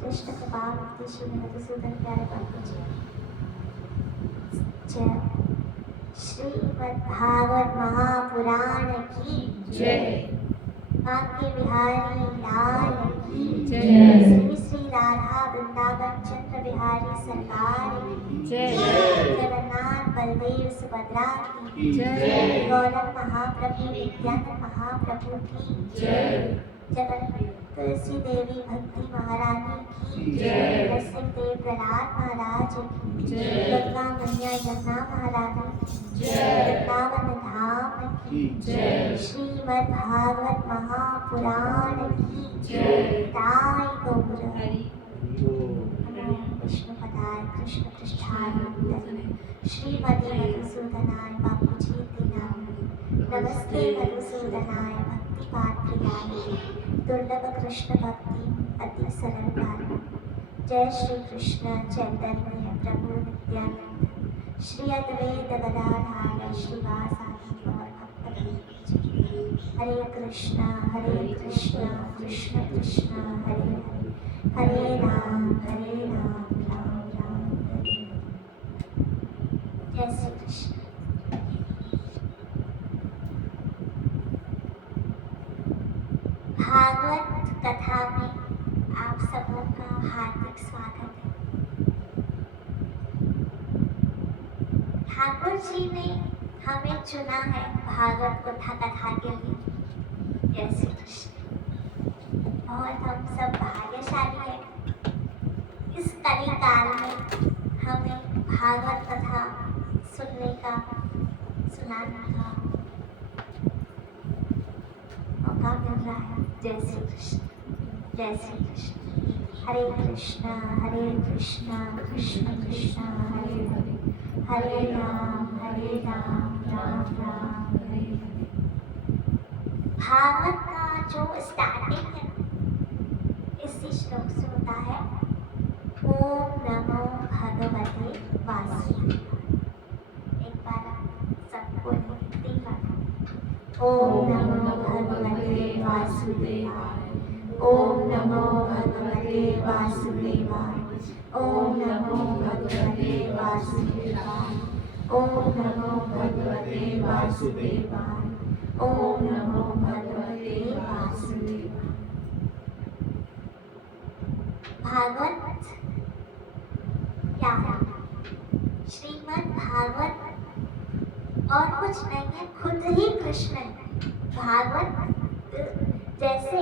कृष्ण कृपा मुक्ति श्री मधुसूदन प्यारे बापू जी। जय। श्रीमद् भागवत महापुराण की जय। बांके बिहारी लाल की जय। श्री श्री राधा वृंदावन चंद्र बिहारी सरकार की जय। जगन्नाथ बलदेव सुभद्रा की जय। गौरव महाप्रभु नित्यानंद महाप्रभु की जय। जगत तुलसी देवी भक्ति महारानी की जय। नरसिंह देव प्रहलाद महाराज की जय। गंगा मैया यमुना महारानी की जय। वृंदावन धाम की जय। श्रीमद् भागवत महापुराण की जय। ताई गौर हरि विष्णु पदाय कृष्ण पृष्ठाय श्रीमती मधुसूदनाय बापूजी के नाम नमस्ते मधुसूदनाय भक्ति पात्रियाय दुर्लभ कृष्ण भक्ति अति सरल भाव। जय श्री कृष्ण चैतन्य प्रभु नित्यानंद श्री अद्वैत गदाधर श्रीवासादि गौर भक्तवृंद। हरे कृष्ण कृष्ण कृष्ण हरे हरे हरे राम राम राम हरे। जय श्री कृष्ण। भागवत कथा में आप सबों का हार्दिक स्वागत है। ठाकुर जी ने हमें चुना है भागवत कथा के लिए। जय श्री कृष्ण। बहुत हम सब भाग्यशाली हैं। इस कली काल में हमें भागवत कथा सुनने का सुनाने का मौका मिल रहा है। जय श्री कृष्ण। जय श्री कृष्ण। हरे कृष्ण कृष्ण कृष्ण हरे हरे हरे राम राम राम हरे हरे। भागवत का जो स्टार्टिंग है इसी श्लोक से होता है ओम नमो भगवते वासुदेवाय। एक बार सबको तीन बार ओम नमो भगवते वासुदेवाय ओम नमो भगवते वासुदेवाय ओम नमो भगवते वासुदेवाय ओम नमो भगवते वासुदेवाय ओम नमो भगवते वासुदेवाय। भागवत क्या है? श्रीमद् भागवत और कुछ नहीं है, खुद ही कृष्ण है। भागवत जैसे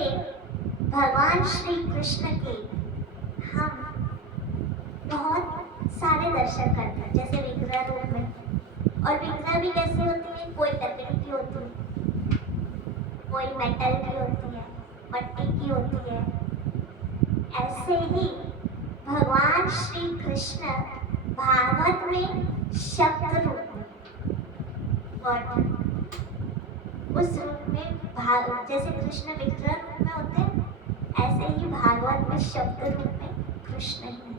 भगवान श्री कृष्ण के हम बहुत सारे दर्शन करते हैं, जैसे विग्रह रूप में। और विग्रह भी कैसे होती है? कोई लकड़ी की होती है, कोई मेटल की होती है, मट्टी की होती है। ऐसे ही भगवान श्री कृष्ण भागवत में शब्द रूप में उस रूप में जैसे कृष्ण विग्रह रूप में होते हैं, ऐसे ही भागवत में शब्द रूप में कृष्ण ही है।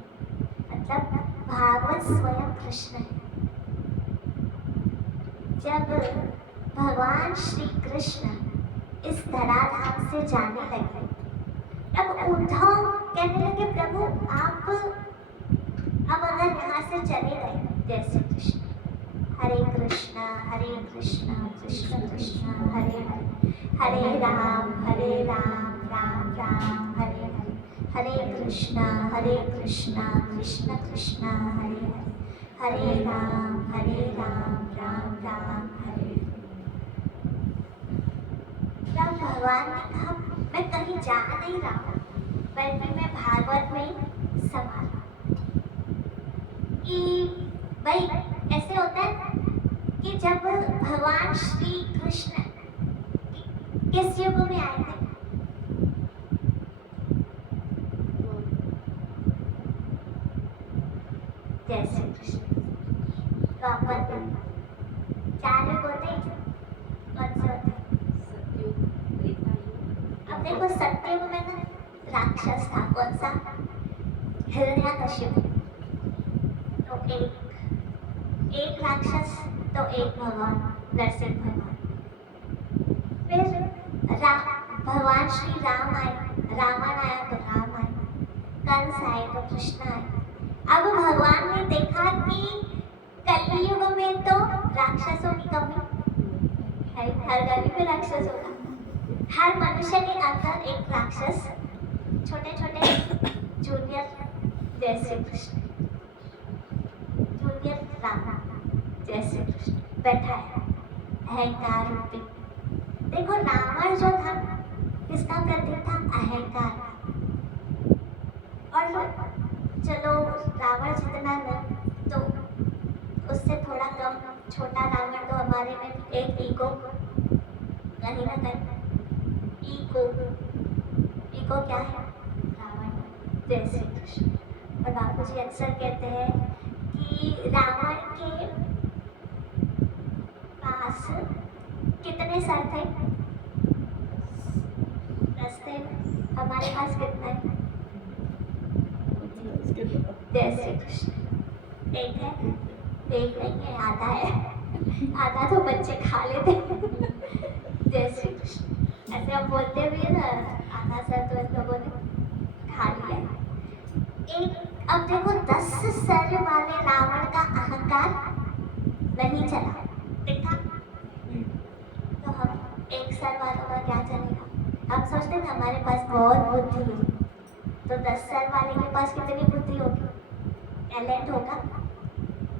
मतलब भागवत स्वयं कृष्ण है। जब भगवान श्री कृष्ण इस धराधाम से जाने लगे तब उद्धव कहने लगे प्रभु आप अब अगर यहाँ से चले गए। जय श्री कृष्ण। हरे कृष्ण कृष्ण कृष्ण हरे हरे हरे राम राम राम हरे हरे हरे कृष्ण कृष्ण कृष्ण हरे हरे हरे राम राम राम हरे हरे। तब भगवान ने कहा मैं कहीं जा नहीं रहा हूँ, बल्कि मैं भागवत में समा रहा हूँ। कि भाई ऐसे होता है कि जब भगवान श्री कृष्ण किस युग में आए थे? जय श्री कृष्ण। द्वापर युग। 4 युग होते हैं, कौन से होते हैं? अब देखो सत्ययुग में ना राक्षस था, कौन सा? हिरण्याकश्यप। तो एक राक्षस तो एक भगवान नरसिंह भगवान। फिर भगवान श्री राम आए, रावण आया तो राम आए। कंस आए तो कृष्ण आए। अब भगवान ने देखा कि कलयुग में तो राक्षसों की कमी है, हर गली में राक्षस होगा, हर मनुष्य के अंदर एक राक्षस, छोटे छोटे जूनियर जय श्री कृष्ण, जूनियर राम जय श्री कृष्ण बैठा है अहंकार रूपी। देखो रावण जो था किसका प्रतीक था? अहंकार। और चलो रावण जितना नहीं तो उससे थोड़ा कम छोटा रावण तो हमारे में एक ईगो, कहीं ना कहीं ईगो, ईगो क्या है? रावण। जय श्री कृष्ण। और बापू जी अक्सर कहते हैं कि रावण के पास कितने सर थे? 10 थे। हमारे पास कितने हैं? जय श्री कृष्ण। एक है? एक नहीं है, आधा है। आधा तो बच्चे खा लेते हैं। जय श्री कृष्ण। ऐसे हम बोलते भी है ना, आधा सर तो ऐसा बोले खा लिया। एक अब देखो 10 सर वाले रावण का अहंकार नहीं चला, देखा? तो हम एक सर वालों का क्या चलेगा? हम सोचते हैं हमारे पास बहुत बुद्धि है, तो 10 सर वाले के पास कितनी बुद्धि होगी? टैलेंट होगा,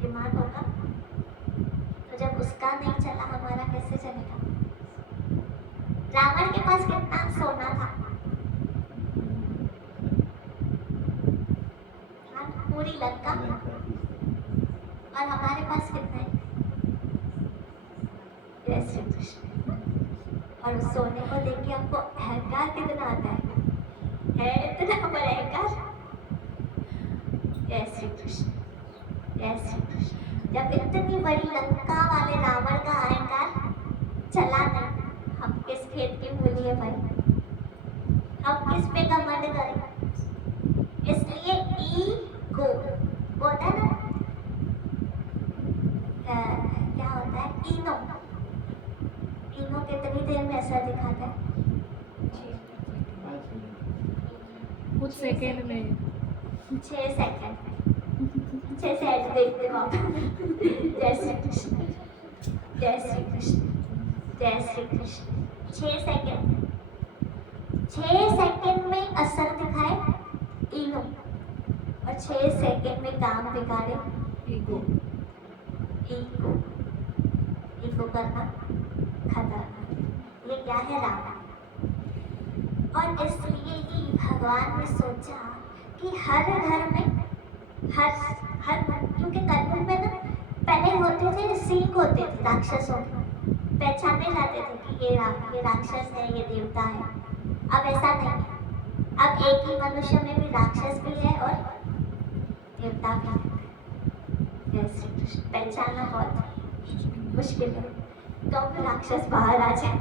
दिमाग होगा। तो जब उसका नहीं चला, हमारा कैसे चलेगा? रावण के पास कितना सोना था? पूरी लंका। और हमारे पास कितने? जय श्री कृष्ण। और उस सोने को देख के हमको अहंकार कितना आता है इतना बड़ा अहंकार। जय श्री कृष्ण, जय श्री कृष्ण। जब इतनी बड़ी लंका वाले रावण का अहंकार चला नहीं, हम किस खेत की मूली है भाई? हम किस पे घमंड करें? इसलिए ईगो होता है ना, क्या होता है? इनो। इनो कितनी देर में असर दिखाता है? कुछ सेकेंड में 6 सेकंड। 6 सेकंड देखते हो आप। जय श्री कृष्ण, जय श्री कृष्ण, जय श्री कृष्ण। 6 सेकंड। 6 सेकंड में असर दिखाए इनो, और 6 सेकंड में काम बिगाड़े ईगो। ईगो। ईगो करना खतरनाक। ये क्या है? रावण। और इसलिए ही भगवान ने सोचा कि हर घर में हर क्योंकि कलयुग में ना पहले होते थे सीख होते थे राक्षसों के, पहचाने जाते थे कि ये राक्षस है, ये देवता है। अब ऐसा नहीं है। अब एक ही मनुष्य में भी राक्षस भी है और देवता भी है। जय श्री कृष्ण। पहचानना बहुत मुश्किल है, कब राक्षस बाहर आ जाए।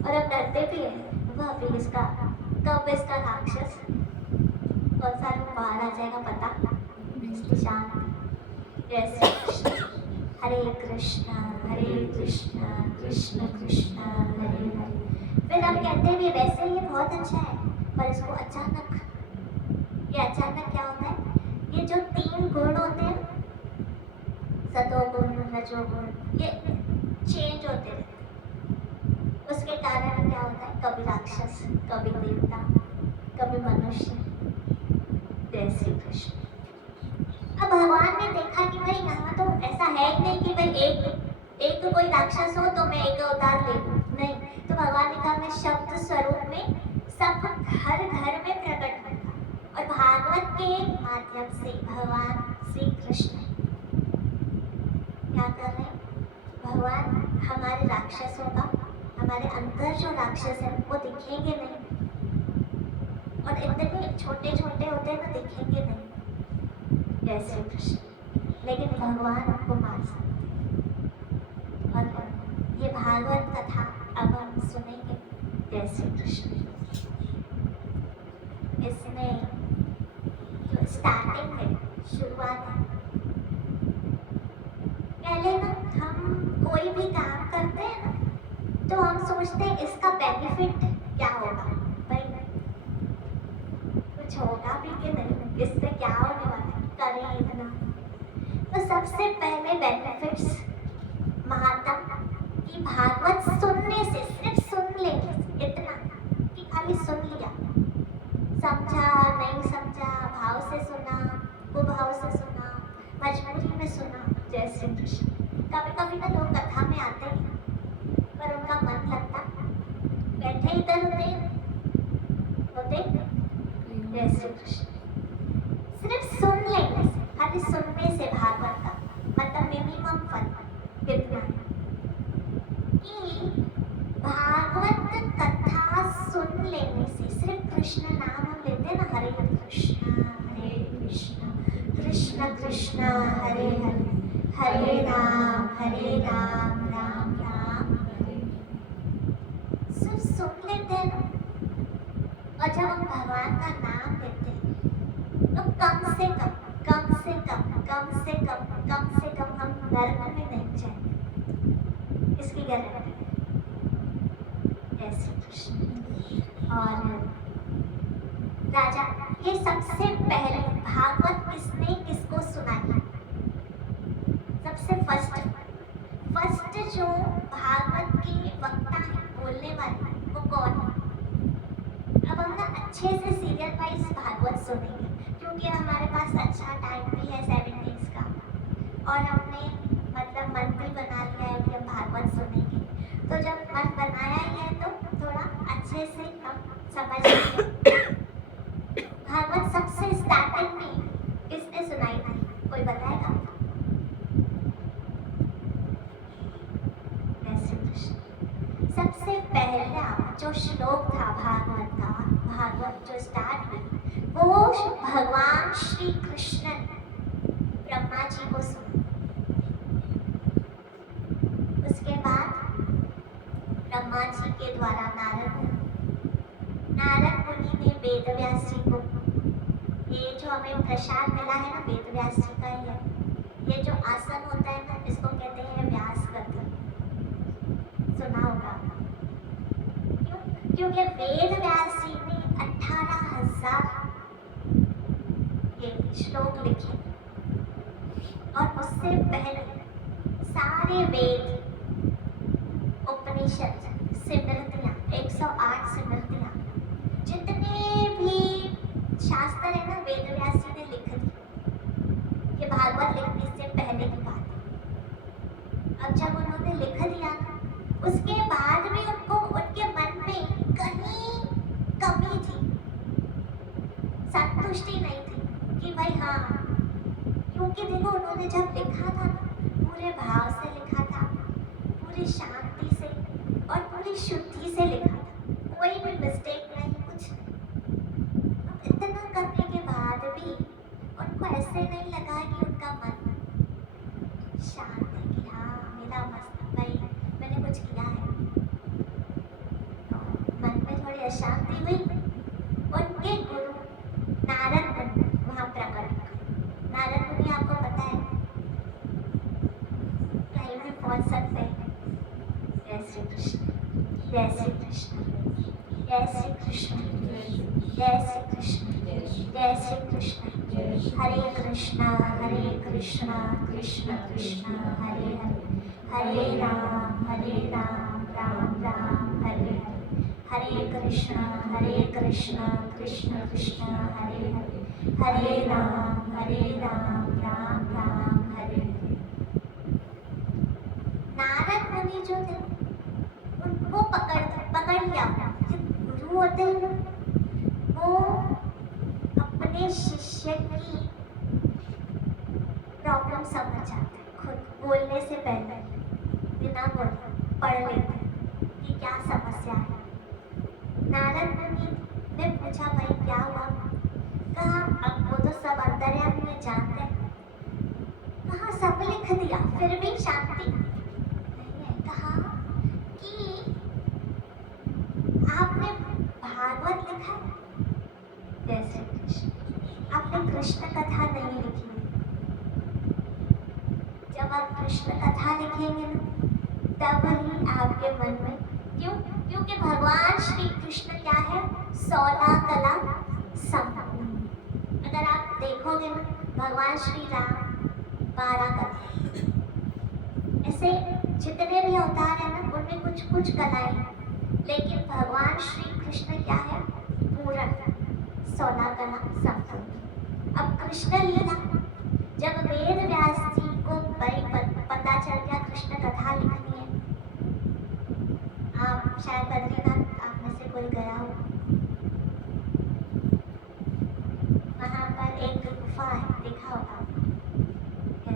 और अब डरते भी है, वह भी इसका कब इसका राक्षस कौन सा रूप बाहर आ जाएगा पता शांति। जय श्री कृष्ण। हरे कृष्णा कृष्ण कृष्ण हरे हरे। फिर हम कहते भी वैसे ये बहुत अच्छा है, पर इसको अचानक, ये अचानक क्या होता है? ये जो 3 गुण होते हैं, सतोगुण रजोगुण, ये चेंज होते रहते हैं। उसके कारण क्या होता है? कभी राक्षस, कभी देवता, कभी मनुष्य। जय श्री कृष्ण। अब भगवान ने देखा कि भाई यहाँ तो ऐसा है नहीं कि भाई एक तो कोई राक्षस हो तो मैं एक अवतार ले लूँ, नहीं। तो भगवान ने कहा मैं शब्द स्वरूप में सब हर घर में प्रकट होगा। और भागवत के माध्यम से भगवान श्री कृष्ण क्या कर रहे हैं? भगवान हमारे राक्षसों का, हमारे अंदर जो राक्षस है वो दिखेंगे नहीं, और इतने छोटे छोटे होते हैं तो दिखेंगे नहीं। जय श्री कृष्ण। लेकिन भगवान आपको मार सकते। और ये भागवत कथा अब हम सुनेंगे। जय श्री कृष्ण। इसमें जो स्टार्टिंग है, शुरुआत है, पहले ना हम कोई भी काम करते हैं ना तो हम सोचते हैं इसका बेनिफिट क्या होगा। भाई कुछ कुछ होगा भी कि नहीं, इससे क्या होने वाला है, करें इतना। तो सबसे पहले बेनिफिट्स महात्मा कि भागवत सुनने से, सिर्फ सुन लेने से, इतना कि खाली सुन लिया, समझा नहीं समझा, भाव से सुना, कुभाव से सुना, मजबूरी में सुना। जय श्री कृष्ण। कभी कभी ना लोग कथा में आते हैं पर उनका मन लगता, बैठे इधर होते। जय श्री कृष्ण। सिर्फ सुन लेने से, खाली सुनने से भागवत का मतलब मिनिमम फल कितना है कि भागवत कथा सुन लेने से, सिर्फ कृष्ण नाम हम लेते हैं ना, हरे कृष्ण कृष्ण कृष्ण हरे हरे, हरे राम राम राम हरे। सिर्फ सुन लेते हैं ना, और जब हम भगवान का नाम लेते हैं तो कम से कम हम नरक में नहीं जाएंगे, इसकी गारंटी है। जय श्री कृष्ण। और राजा, ये सबसे पहले भागवत किसने किसको सुनाई? सबसे फर्स्ट जो भागवत के वक्ता है, बोलने वाले, वो कौन है? अब हम ना अच्छे से सीरियल वाइज भागवत सुनेंगे क्योंकि हमारे पास अच्छा टाइम भी है 7 days का, और हमने मतलब मन भी बना लिया है कि हम भागवत सुनेंगे। तो जब मन बनाया ही है तो थोड़ा अच्छे से हम समझेंगे। भागवत सबसे स्टार्टिंग में किसने सुनाई थी, कोई बताएगा? जय श्री कृष्ण। सबसे पहला जो श्लोक था भागवत का, भागवत जो स्टार्ट हुई, वो भगवान श्री कृष्ण ब्रह्मा जी को सुना। उसके बाद ब्रह्मा जी के द्वारा नारद मुनि ने वेदव्यास जी को, ये जो हमें प्रसाद मिला है ना, वेदव्यास जी का ही है। ये जो आसन होता है ना, इसको कहते हैं व्यास गद्दी, सुना होगा। क्योंकि वेदव्यास जी ने 18,000 ये श्लोक लिखे, और उससे पहले सारे वेद, उपनिषद, स्मृतियाँ, 108 स्मृतियाँ, जितने भी शास्त्र है ना, वेदव्यास जी ने लिख दी। ये भागवत लिखने से पहले की बात है। अब जब उन्होंने लिख दिया ना, उसके बाद भी उनको, उनके मन में कहीं कमी थी, संतुष्टि नहीं थी कि भाई हाँ, क्योंकि देखो उन्होंने जब लिखा था ना, पूरे भाव से लिखा था, पूरी शांति से और पूरी शुद्धि से लिखा था, कोई भी मिस्टेक नहीं, कुछ नहीं। अब इतना करने के बाद भी उनको ऐसे नहीं लगा कि उनका मन शांत है कि हाँ मेरा मस्त भाई मैंने कुछ किया है। तो मन में थोड़ी अशांति हुई। उनके गुरु नारद मुनि वहाँ प्रकट हुए। नारद मुनि आपको पता है कहीं भी पहुँच सकते हैं। जय श्री कृष्ण, जय श्री कृष्ण, जय श्री कृष्ण, जय श्री कृष्ण, जय श्री कृष्ण। हरे कृष्णा कृष्ण कृष्ण हरे हरे, हरे राम राम राम हरे हरे, हरे कृष्णा कृष्ण कृष्ण हरे हरे, हरे राम राम राम हरे हरे। नारद मुनि जो थे उनको पकड़ लिया। गुरु होते हैं वो अपने शिष्य की प्रॉब्लम समझ जाते हैं, खुद बोलने से पहले बिना बोले पढ़ लेते हैं कि क्या समस्या है। नारद मुनि ने पूछा भाई क्या हुआ? कहा अब वो तो सब अंतर्यामी में जानते हैं। कहा सब लिख दिया फिर भी शांति नहीं है। कहा कि आपने भागवत लिखा है? जैसे कृष्ण, आपने कृष्ण कथा नहीं लिखी। जब आप कृष्ण कथा लिखेंगे ना तब ही आपके मन में, क्योंकि भगवान श्री कृष्ण क्या है? 16 कला संपन्न। भगवान श्री राम 12 करते। ऐसे जितने भी अवतार हैं ना उनमें कुछ कुछ कलाएं हैं, लेकिन भगवान श्री कृष्ण क्या है, पूर्ण 16 कला संपूर्ण। अब कृष्ण लीला, जब वेद व्यास जी को पता चल गया कृष्ण कथा लिखनी है, आप शायद बद्रीनाथ आप में से कोई गया हो, वहां पर एक गुफा है, देखा होगा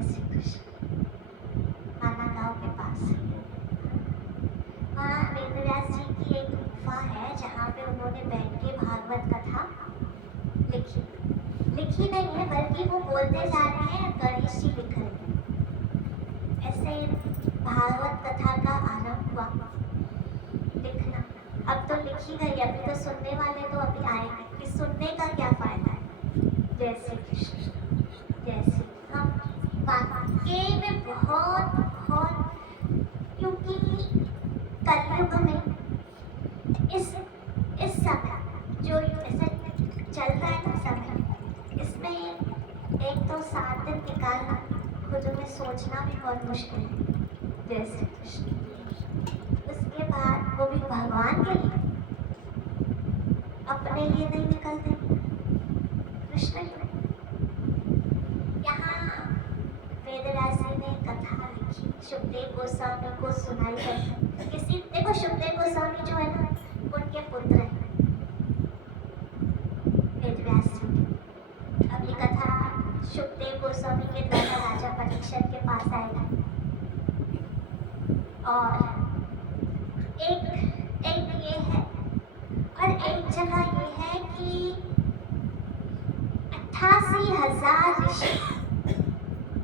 श्री कृष्ण, माना गांव के पास। वहाँ वेदव्यास जी की एक गुफा है जहाँ पे उन्होंने बैठ के भागवत कथा लिखी नहीं है, बल्कि वो बोलते जा रहे हैं, गणेश जी लिख रहे हैं। ऐसे भागवत कथा का आरंभ हुआ लिखना। अब तो लिखी गई, अभी तो सुनने वाले तो अभी आएंगे कि सुनने का क्या फायदा है। जय श्री कृष्ण, जय श्री हम वाकई में बहुत बहुत, क्योंकि कलयुग में इस समय जो ऐसे चल रहा है ना समय, इसमें एक तो 7 दिन निकालना खुद में सोचना भी बहुत मुश्किल है। जय श्री कृष्ण। उसके बाद वो भी भगवान के लिए, अपने लिए नहीं निकलते, कृष्ण के लिए। यहाँ वेदव्यास जी ने कथा लिखी, शुकदेव गोस्वामी को सुनाई गई। किसी देखो, शुकदेव गोस्वामी जो है ना उनके पुत्र हैं वेदव्यास जी। अब ये कथा शुकदेव गोस्वामी के द्वारा राजा परीक्षित के पास आएगा, और एक ये है, और एक जगह ये है कि 88,000 ऋषि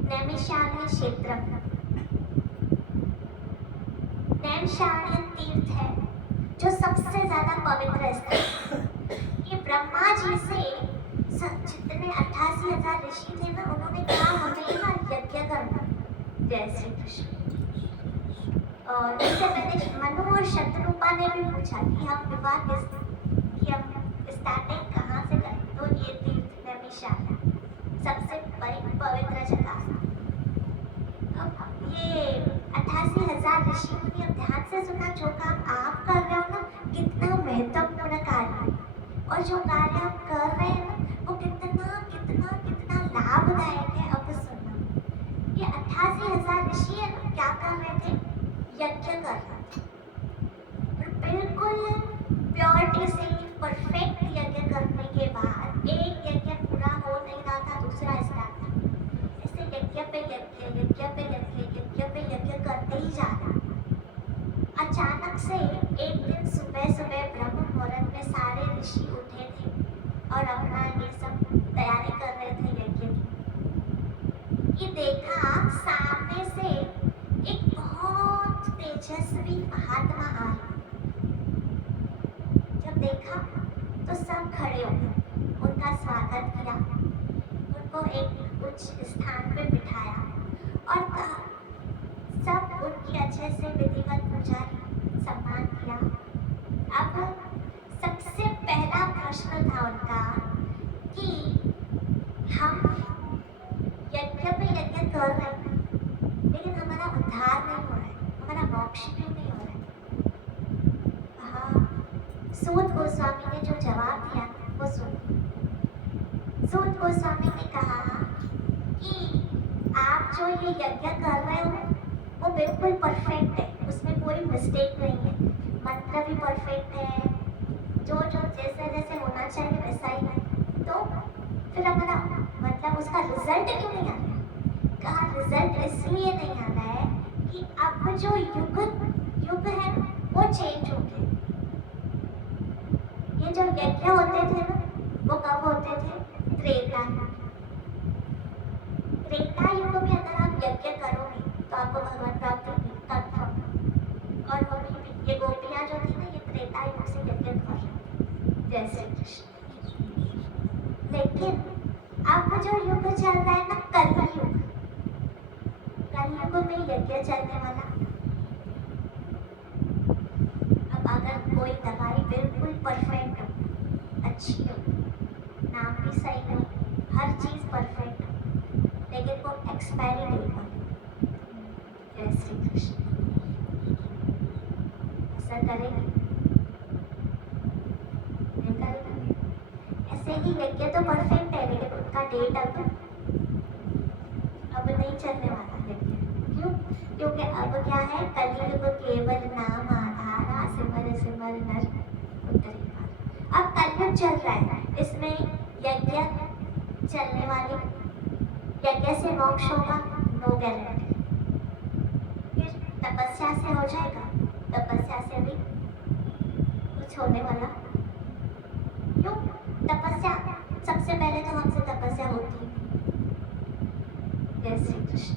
नैमिषारण्य क्षेत्र, नैमिषारण्य तीर्थ है जो सबसे ज्यादा पवित्र स्थल। ये ब्रह्मा जी से जितने 88,000 ऋषि थे ना, उन्होंने कहा हमें ना यज्ञ करना। जय श्री कृष्ण। और इससे पहले मनु और शत्रुपा ने भी पूछा कि हम विवाह कि हम स्टार्टिंग कहाँ से करें, तो ये तीर्थ नैमिषारण्य सबसे पवित्र जगह। अब ये 88,000 ऋषि मुनि, अब ध्यान से सुनना, जो काम आप कर रहे हो ना कितना महत्वपूर्ण कार्य है, और जो कार्य आप कर रहे हैं ना वो कितना कितना कितना लाभदायक है। अब सुनना, ये 88,000 ऋषि है ना, क्या कर रहे थे, यज्ञ कर रहे थे, और बिल्कुल प्योरिटी से परफेक्ट यज्ञ करने के बाद एक यज्ञ पूरा हो नहीं रहा था, दूसरा स्टार्ट था। ऐसे यज्ञ पे यज्ञ, यज्ञ पे यज्ञ, यज्ञ पे यज्ञ करते ही जा रहा। अचानक से एक दिन सुबह सुबह ब्रह्म मुहूर्त में सारे ऋषि उठे थे और अपना ये सब तैयारी कर रहे थे यज्ञ की। ये देखा सामने से एक बहुत तेजस्वी महात्मा आया। जब देखा तो सब खड़े हो गए, उनका स्वागत किया, उनको एक उच्च स्थान पे बिठाया और कहा, सब उनकी अच्छे से विधिवत पूजा की, सम्मान किया। अब सबसे पहला प्रश्न था उनका कि हम यज्ञ पे यज्ञ कर रहे हैं, लेकिन हमारा उद्धार नहीं हो रहा है, हमारा मोक्ष भी नहीं हो रहा है। हाँ, सूत गोस्वामी ने जो जवाब दिया वो सुनिए। सूत गोस्वामी ने कहा कि आप जो ये यज्ञ कर रहे हो वो बिल्कुल परफेक्ट है, उसमें कोई मिस्टेक नहीं है, मंत्र भी परफेक्ट है, जो जो जैसे जैसे होना चाहिए वैसा ही है। तो फिर हमारा मतलब उसका रिजल्ट क्यों नहीं आ रहा है? कहा रिजल्ट इसलिए नहीं आ रहा है कि अब जो युग है वो चेंज हो गया। ये जो यज्ञ होते थे ना वो कब होते थे? त्रेता युग। त्रेता युग में अगर आप यज्ञ करोगे तो आपको भगवान प्राप्ति कंफर्म। और वो भी ये गोपियां जो थी ना, ये त्रेता युग से यज्ञ कर रही थी। जय श्री कृष्ण। लेकिन अब जो युग चल रहा है ना, कलयुग, कलयुग में यज्ञ चलने वाला। अब अगर कोई दवाई बिल्कुल परफेक्ट हो, अच्छी हो, नाम भी सही हो, हर चीज परफेक्ट हो, लेकिन वो एक्सपायरी डेट वाली। जय श्री कृष्ण। ऐसा करेंगे नहीं करेंगे? ऐसे ही यज्ञ तो परफेक्ट है लेकिन उनका डेट अब नहीं चलने वाला यज्ञ। क्यों? क्योंकि अब क्या है, कलयुग केवल नाम आधारा, सिमर सिमर नर उतरी पार। अब कलयुग चल रहा है, इसमें यज्ञ चलने वाली, यज्ञ से मोक्ष होगा नो गारंटी। फिर तपस्या से हो जाएगा, तपस्या से भी कुछ होने वाला। क्यों? तपस्या सबसे पहले तो हमसे तपस्या होती है। जय श्री कृष्ण।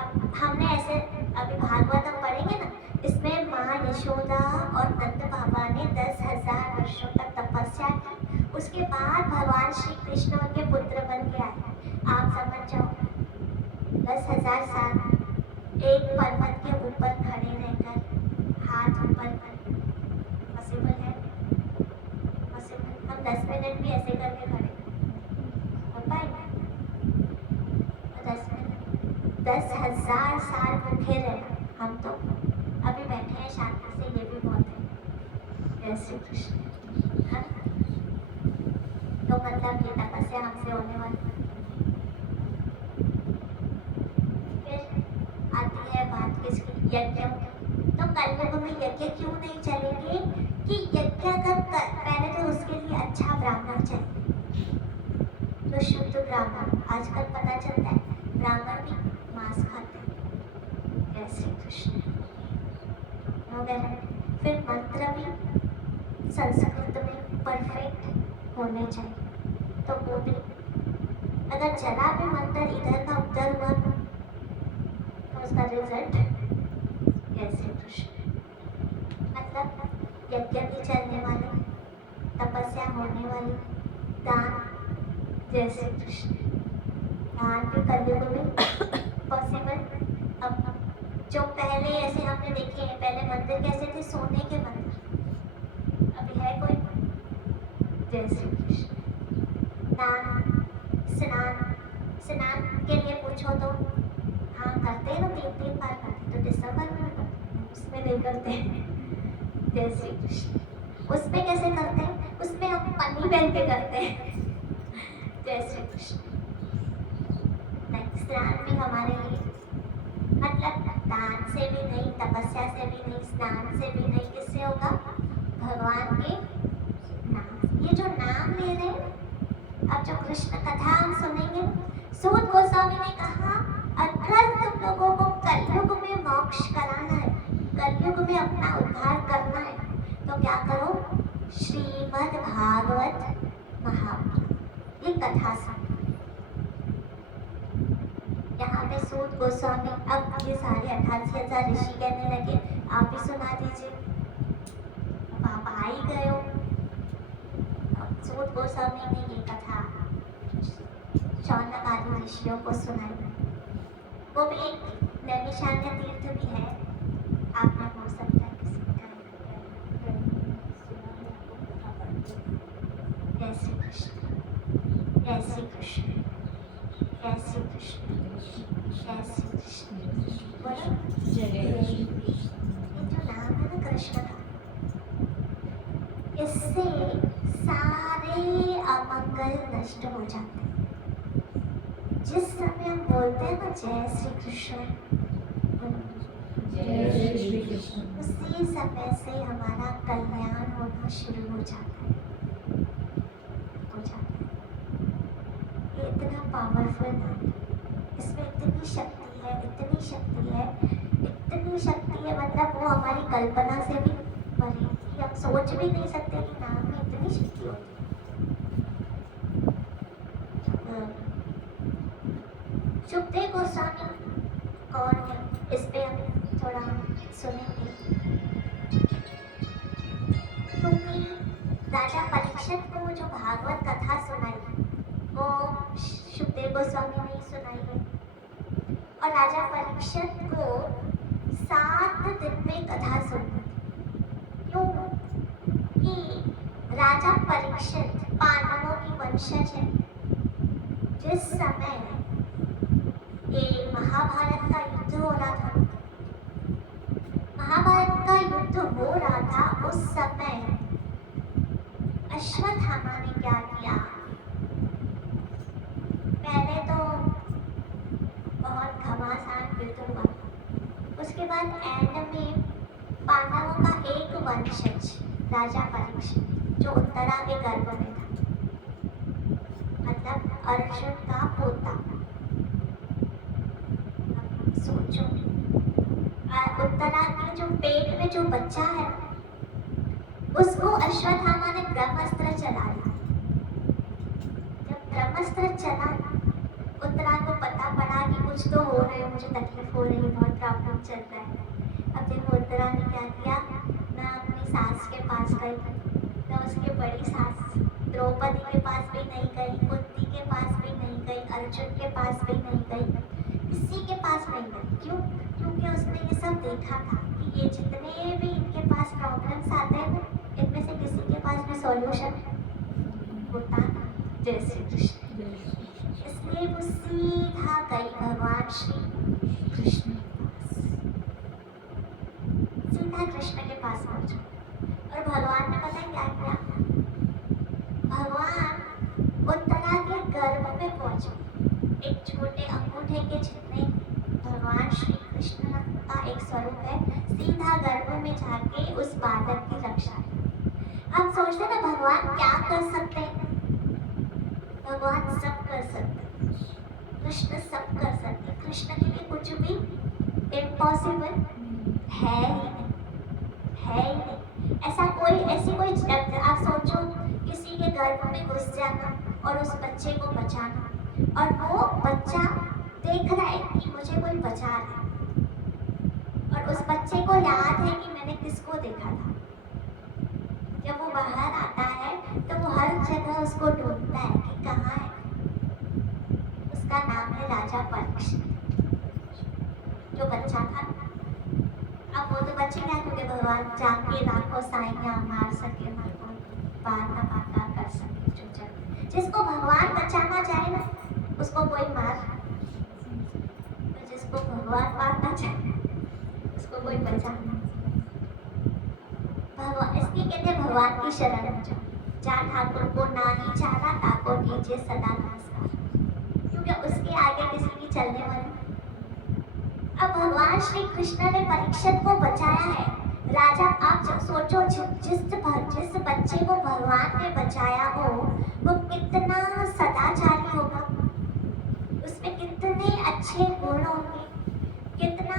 अब हमने ऐसे अभी भागवतम पढ़ेंगे ना, इसमें माँ यशोदा और नंद बाबा ने 10,000 वर्षों तक तपस्या की। उसके बाद भगवान श्री कृष्ण उनके पुत्र बन के आए। आप समझ जाओ 10,000 साल एक पर्वत के ऊपर खड़े रहकर हाथ ऊपर कर, पॉसिबल है? पॉसिबल? हम 10 मिनट भी ऐसे करके खड़े हो पाएंगे? 10,000 साल भूखे रहना, हम तो अभी बैठे हैं शांति से, ये भी बहुत है। जय श्री कृष्ण। हाँ? तो मतलब ये तपस्या हमसे होने वाली। फिर आती है बात किसकी? यज्ञों की। तो कलयुग में यज्ञ क्यों नहीं चलेंगे? कि यज्ञ अगर पहले तो उसके लिए अच्छा ब्राह्मण चाहिए, तो शुद्ध ब्राह्मण। आजकल पता चलता है ब्राह्मण भी मांस खाते हैं। जय श्री कृष्ण। फिर मंत्र भी संस्कृत में परफेक्ट होने चाहिए, तो वो भी अगर जरा भी मंत्र इधर का उधर हुआ तो उसका रिजल्ट। जय श्री कृष्ण। मतलब यज्ञ भी चलने वाले, तपस्या होने वाली, दान। जय श्री कृष्ण। दान भी कलयुग में पॉसिबल। अब जो पहले ऐसे हमने देखे हैं, पहले मंदिर कैसे थे? सोने के मंदिर। अभी है कोई? जय श्री कृष्ण। दान, स्नान के लिए पूछो तो हाँ करते हैं ना, 3 बार करते, तो दिसंबर में करते हैं, उसमें नहीं करते। जय श्री कृष्ण। उसमें कैसे करते हैं? उसमें हम पन्नी पहन के करते हैं। जय श्री कृष्ण। स्नान भी हमारे लिए, मतलब दान से भी नहीं, तपस्या से भी नहीं, स्नान से भी नहीं, किससे होगा? भगवान के नाम। ये जो नाम ले रहे हैं, अब जो कृष्ण कथा हम सुनेंगे, सूत गोस्वामी ने कहा अगर तुम लोगों को कलयुग में मोक्ष कराना है, कलयुग में अपना उद्धार करना है, तो क्या करो? श्रीमद् भागवत महापुराण, ये कथा सुनो। यहाँ पे सूत गोस्वामी, अब ये सारे 88,000 ऋषि कहने लगे आप भी सुना दीजिए। अब आप आ ही गए हो। सूत गोस्वामी ने ये कथा शौनक आदि ऋषियों को सुनाई। वो भी एक नैमिषारण्य तीर्थ भी है, आपने हो सकता है किसी का। जय श्री कृष्ण। जय श्री कृष्ण। जय श्री कृष्ण। जय श्री कृष्ण। बोलो जय श्री ये जो नाम है ना कृष्ण का, इससे सारे अमंगल नष्ट हो जाते हैं। जिस समय हम बोलते हैं ना जय श्री कृष्ण, जय श्री कृष्ण, उसी समय से हमारा कल्याण होना शुरू हो जाता है। ये इतना पावरफुल नाम है, इसमें इतनी शक्ति है, इतनी शक्ति है, इतनी शक्ति है, मतलब वो हमारी कल्पना से भी परे, कि हम सोच भी नहीं सकते कि नाम में इतनी शक्ति होती है। सुखदेव गोस्वामी कौन है, इस पे हम थोड़ा सुनेंगे। क्योंकि राजा परीक्षित को जो भागवत कथा सुनाई वो सुखदेव गोस्वामी ने सुनाई है, और राजा परीक्षित को 7 दिन में कथा सुननी थी। क्यों? कि राजा परीक्षित पांडवों की वंशज है। जिस समय उस समय अश्वत्थामा ने क्या किया, पहले तो बहुत घमासान युद्ध हुआ, उसके बाद एंड में पांडवों का एक वंशज राजा परीक्षित जो उत्तरा के गर्भ में था, मतलब अर्जुन का पोता। अब सोचो, उत्तरा के जो पेट में जो बच्चा है उसको अश्वत्थामा ने ब्रह्मास्त्र चलाया। जब ब्रह्मास्त्र चला, उत्तरा को पता पड़ा कि कुछ तो हो रहा है, मुझे तकलीफ हो रही है, बहुत प्रॉब्लम चल रहा है। अब देखो उत्तरा ने क्या किया, ना अपनी सास के पास गई, ना उसके बड़ी सास द्रौपदी के पास भी नहीं गई, कुंती के पास भी नहीं गई, अर्जुन के पास भी नहीं गई, किसी के पास नहीं गई। क्यों? क्योंकि उसने ये सब देखा था कि ये जितने भी इनके पास प्रॉब्लम्स आते हैं ना, इनमें से किसी के पास भी सॉल्यूशन होता ना। जय श्री कृष्ण। इसलिए वो सीधा गई भगवान श्री कृष्ण के पास, सीधा कृष्ण के पास पहुंचा। और भगवान ने पता है क्या किया, भगवान उत्तरा के गर्भ में पहुंचे। एक छोटे अंगूठे के जितने भगवान श्री कृष्ण का एक स्वरूप है, सीधा गर्भ में जाके उस बालक की रक्षा की। आप सोचते ना भगवान क्या कर सकते हैं? भगवान सब कर सकते हैं, कृष्ण सब कर सकते हैं। कृष्ण के लिए कुछ भी इम्पॉसिबल है ही नहीं, है ही नहीं। ऐसी कोई आप सोचो, किसी के गर्भ में घुस जाना और उस बच्चे को बचाना, और वो बच्चा देख रहा है कि मुझे कोई बचा रहा है, और उस बच्चे को याद है कि मैंने किसको देखा था। जब वो बाहर आता है तो वो हर जगह उसको ढूंढता है कि कहाँ है। उसका नाम है राजा परीक्षित, जो बच्चा था। अब वो तो बच्चे क्या, क्योंकि भगवान जाके लाखों साइयां मार सके, लाखों पार का पार कर सके। जो जब जिसको भगवान बचाना चाहे ना, उसको कोई मार, तो जिसको भगवान मारना चाहे उसको कोई बचाना। भगवान इसलिए कहते हैं भगवान की शरण में जाओ, जहाँ ठाकुर को नानी चारा ताको कीजिए सदा नमस्कार, क्योंकि उसके आगे किसी की चलने वाली। अब भगवान श्री कृष्ण ने परीक्षित को बचाया है। राजा, आप जब सोचो, जिस बच्चे को भगवान ने बचाया हो, वो कितना सदाचारी होगा, उसमें कितने अच्छे गुण होंगे, कितना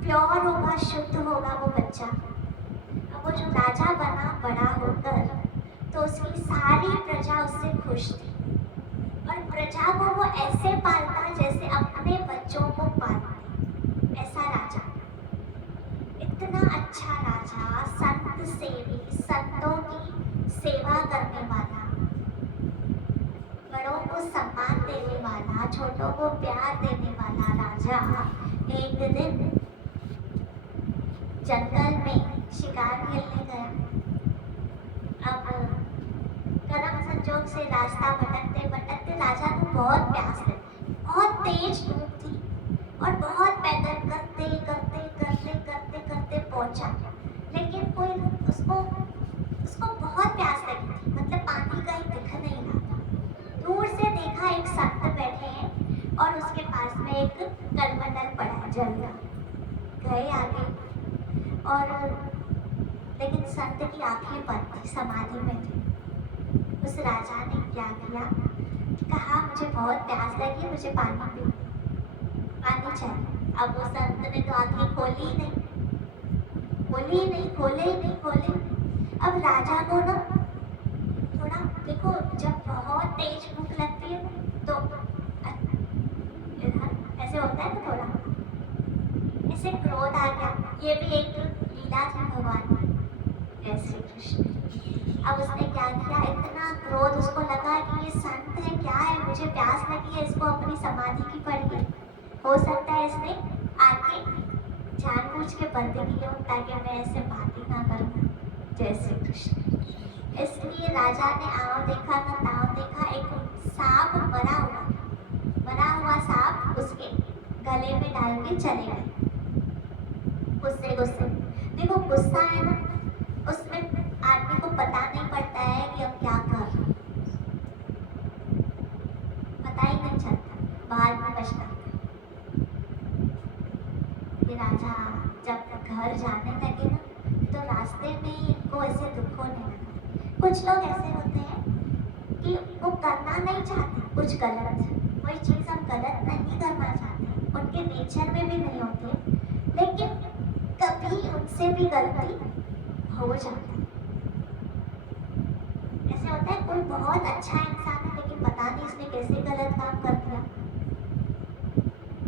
प्योर होगा, शुद्ध होगा वो बच्चा। अब वो जो राजा बना बड़ा होकर, तो उसकी सारी प्रजा उससे खुश थी, और प्रजा को वो ऐसे पालता जैसे अपने बच्चों को पालता। ऐसा राजा, इतना अच्छा राजा, संत सेवी, संतों की सेवा करने वाला, बड़ों को सम्मान देने वाला, छोटों को प्यार देने वाला राजा एक दिन जंगल में शिकार खेलने गया। अब कर्म संजोग से रास्ता भटकते भटकते राजा को बहुत प्यास लगी, बहुत तेज धूप थी, और बहुत पैदल करते करते करते करते करते पहुंचा। लेकिन कोई उसको बहुत प्यास लगी थी, मतलब पानी कहीं दिख नहीं रहा था। दूर से देखा एक संत बैठे हैं और उसके पास में एक कलमंडल पड़ा है जल का। गए आगे, और लेकिन संत की आंखें बंद थी, समाधि में थी। उस राजा ने क्या किया, कहा मुझे बहुत प्यास लगी, मुझे पानी चाहिए। अब वो संत ने तो आंखें खोली ही नहीं, खोले। अब राजा को ना थोड़ा, देखो जब बहुत तेज भूख लगती है तो ऐसे होता है ना, थोड़ा ऐसे क्रोध आ गया। ये भी एक लीला थी भगवान। जय श्री कृष्ण। अब उसने क्या किया, इतना क्रोध उसको लगा कि ये संत है, क्या है, मुझे प्यास लगी है, इसको अपनी समाधि की पड़ी है, हो सकता है इसने आके जानबूझ के बंद की हो ताकि मैं ऐसे बातें ना करूँ। जय श्री कृष्ण। इसलिए राजा ने आओ देखा ना ताव देखा, एक सांप मरा हुआ सांप उसके गले में डाल के चले गए। गुस्से देखो, गुस्सा है ना, उसमें पता नहीं पड़ता है कि हम क्या कर रहे हैं, पता ही नहीं चलता, बाद में पछताते। ये राजा जब घर जाने लगे ना, तो रास्ते में इनको ऐसे दुख होने लगा। कुछ लोग ऐसे होते हैं कि वो करना नहीं चाहते कुछ गलत, कोई चीज़ हम गलत नहीं करना चाहते, उनके नेचर में भी नहीं होती, लेकिन कभी उनसे भी गलती हो जाती है। ऐसे होता है कोई बहुत अच्छा इंसान है, लेकिन पता नहीं उसने कैसे गलत काम कर दिया,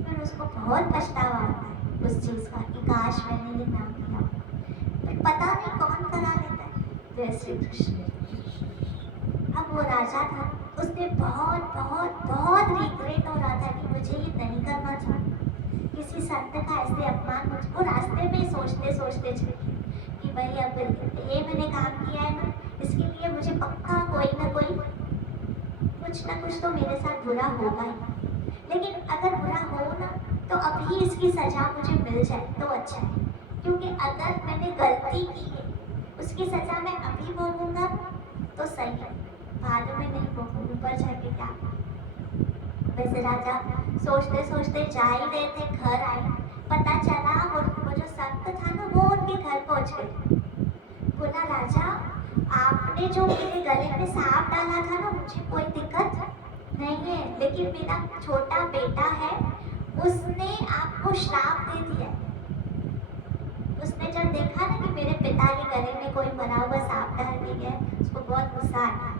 फिर उसको बहुत पछतावा होता है उस चीज़ का कि काश मैंने ये ना किया, फिर पता नहीं कौन करा लेता है। जय श्री कृष्ण। अब वो राजा था, उसने बहुत बहुत बहुत रिग्रेट हो रहा था कि मुझे ये नहीं करना चाहिए, किसी संत का ऐसे अपमान। मुझको रास्ते में सोचते सोचते चले कि भाई अब ये मैंने काम किया है ना, इसके लिए मुझे पक्का कोई ना कोई कुछ ना कुछ तो मेरे साथ बुरा होगा ही, लेकिन अगर बुरा हो ना तो अभी इसकी सज़ा मुझे मिल जाए तो अच्छा है, क्योंकि अगर मैंने गलती की है उसकी सज़ा मैं अभी भोगूंगा तो सही है, बाद में नहीं भोगूंगी, ऊपर जाके क्या। वैसे राजा सोचते सोचते जा ही रहे थे, घर आए, पता चला वो जो संत था ना वो उनके घर पहुंच गए। बोला राजा, आपने जो मेरे गले में सांप डाला था ना, मुझे कोई दिक्कत नहीं है, लेकिन मेरा छोटा बेटा है उसने आपको श्राप दे दिया। उसने जब देखा ना कि मेरे पिता के गले में कोई मरा हुआ सांप डाल दिया है, उसको बहुत गुस्सा आया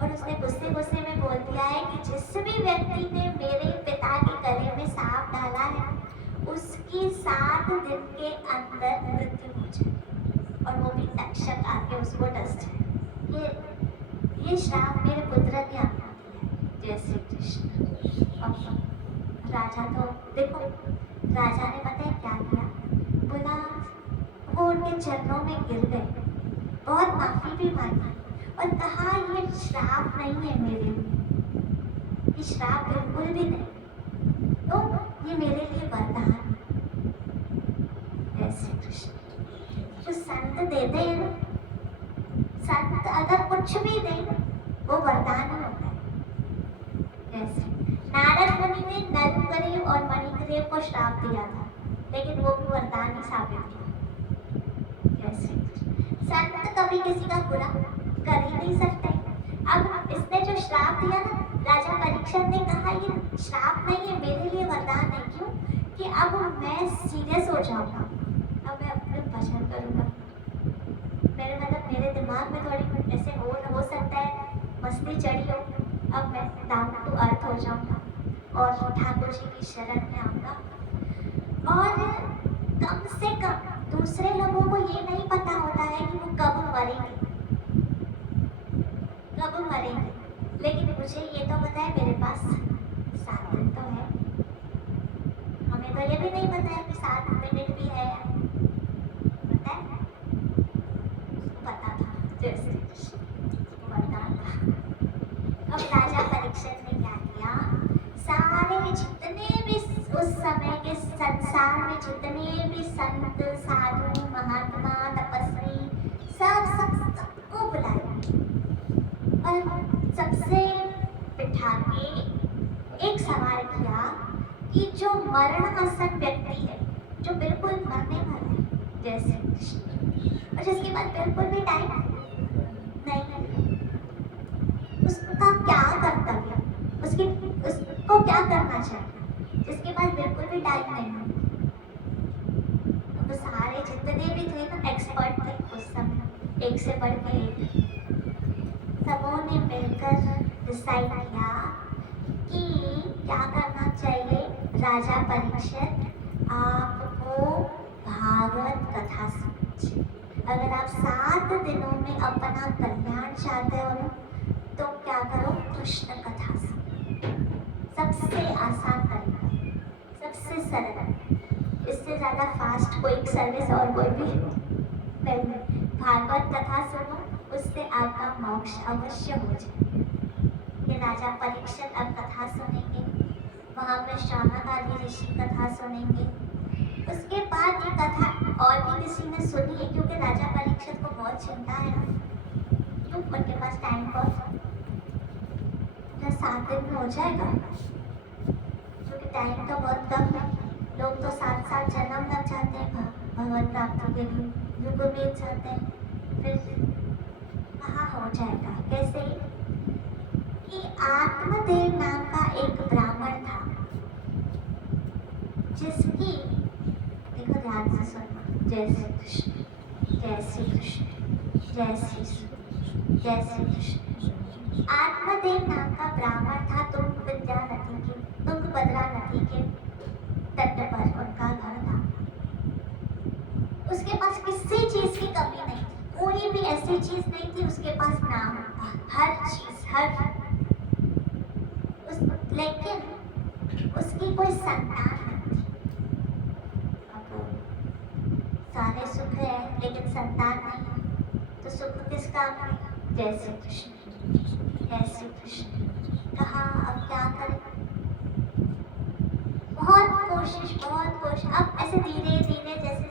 और उसने गुस्से गुस्से में बोल दिया है कि जिस भी व्यक्ति ने मेरे पिता के गले में सांप डाला है उसकी 7 दिन के अंदर मृत्यु हो जाए, और वो भी तक्षक आके उसको डस जाए। ये श्राप मेरे पुत्र ने आपको दिया है। जय श्री कृष्ण। अब राजा तो देखो, राजा ने पता है क्या किया, बोला वो उनके चरणों में गिर गए, बहुत माफी भी मांगी और कहा ये श्राप नहीं है मेरे लिए, ये श्राप बिल्कुल भी नहीं, तो ये मेरे लिए वरदान है। जय श्री कृष्ण। तो संत देते हैं ना, संत अगर कुछ भी दे वो वरदान ही होता है। जैसे नारद मुनि ने नलकरी और मणिग्रीव को श्राप दिया था, लेकिन वो भी वरदान ही साबित हुआ। जैसे संत कभी किसी का बुरा कर ही नहीं सकते। अब इसने जो श्राप दिया ना, राजा परीक्षित ने कहा ये श्राप नहीं है, मेरे लिए वरदान है। क्यों? कि अब मैं सीरियस हो जाऊंगा, अब मैं अपने भजन करूंगा, मेरे दिमाग में थोड़ी ऐसे हो सकता है मस्ती चढ़ी हो, अब मैं डाउन टू अर्थ हो जाऊंगा और ठाकुर जी की शरण में आऊंगा। और कम से कम दूसरे लोगों को ये नहीं पता होता है कि वो कब मरेंगे, लेकिन मुझे ये तो पता है मेरे पास 7 दिन तो है। हमें तो ये भी नहीं पता है कि 7 मिनट भी है, पता है? पता था, जैसे वरदान था। अब राजा परीक्षित ने क्या किया, सारे जितने भी उस समय के संसार में जितने भी संत साधु महात्मा तपस्वी सबको बुलाया और सबसे बिठा के एक सवाल किया कि जो मरणासन व्यक्ति है, जो बिल्कुल मरने वाला है, जैसे कृष्ण, और जिसके बाद बिल्कुल भी टाइम नहीं है, उसका क्या कर्तव्य, उसको क्या करना चाहिए, जिसके पास बिल्कुल भी टाइम नहीं है। तो सारे जितने भी थे ना एक्सपर्ट थे उस समय, एक से बढ़ के एक, सबों ने मिलकर डिसाइड किया कि क्या करना चाहिए। राजा परीक्षित, आपको भागवत कथा सुननी। अगर आप 7 दिनों में अपना कल्याण चाहते हो ना, तो क्या करो, कृष्ण कथा सुनो। सबसे आसान तरीका, सबसे सरल, इससे ज़्यादा फास्ट कोई सर्विस और कोई भी नहीं। भागवत कथा सुनो, उससे आपका मोक्ष अवश्य हो जाए। ये राजा परीक्षित अब कथा सुनेंगे, वहाँ पे शौनक आदि ऋषि कथा सुनेंगे, उसके बाद ये कथा और भी किसी ने सुनी है, क्योंकि राजा परीक्षित को बहुत चिंता है ना, क्यों उनके पास टाइम बहुत 7 दिन में हो जाएगा, क्योंकि टाइम तो बहुत कम है। लोग तो 7 जन्म लग जाते हैं भगवत प्राप्ति के लिए, युग बीत जाते हैं, फिर कहाँ हो जाएगा। कैसे कि आत्मदेव नाम का एक ब्राह्मण था, जिसकी, देखो ध्यान से सुनना, जय श्री कृष्ण, जय श्री कृष्ण, जय श्री कृष्ण, जय श्री कृष्ण। आत्मदेव नाम का ब्राह्मण था, तुंगभद्रा नदी के तट पर उनका घर था। उसके पास किसी चीज की कमी नहीं थी, कोई भी ऐसी चीज नहीं थी उसके पास ना हो, हर चीज, लेकिन उसकी कोई संतान नहीं थी। सारे सुख है लेकिन संतान नहीं है, तो सुख किस काम है? जय श्री कृष्ण, जय श्री कृष्ण। कहा अब क्या करें, बहुत कोशिश, अब ऐसे धीरे धीरे जैसे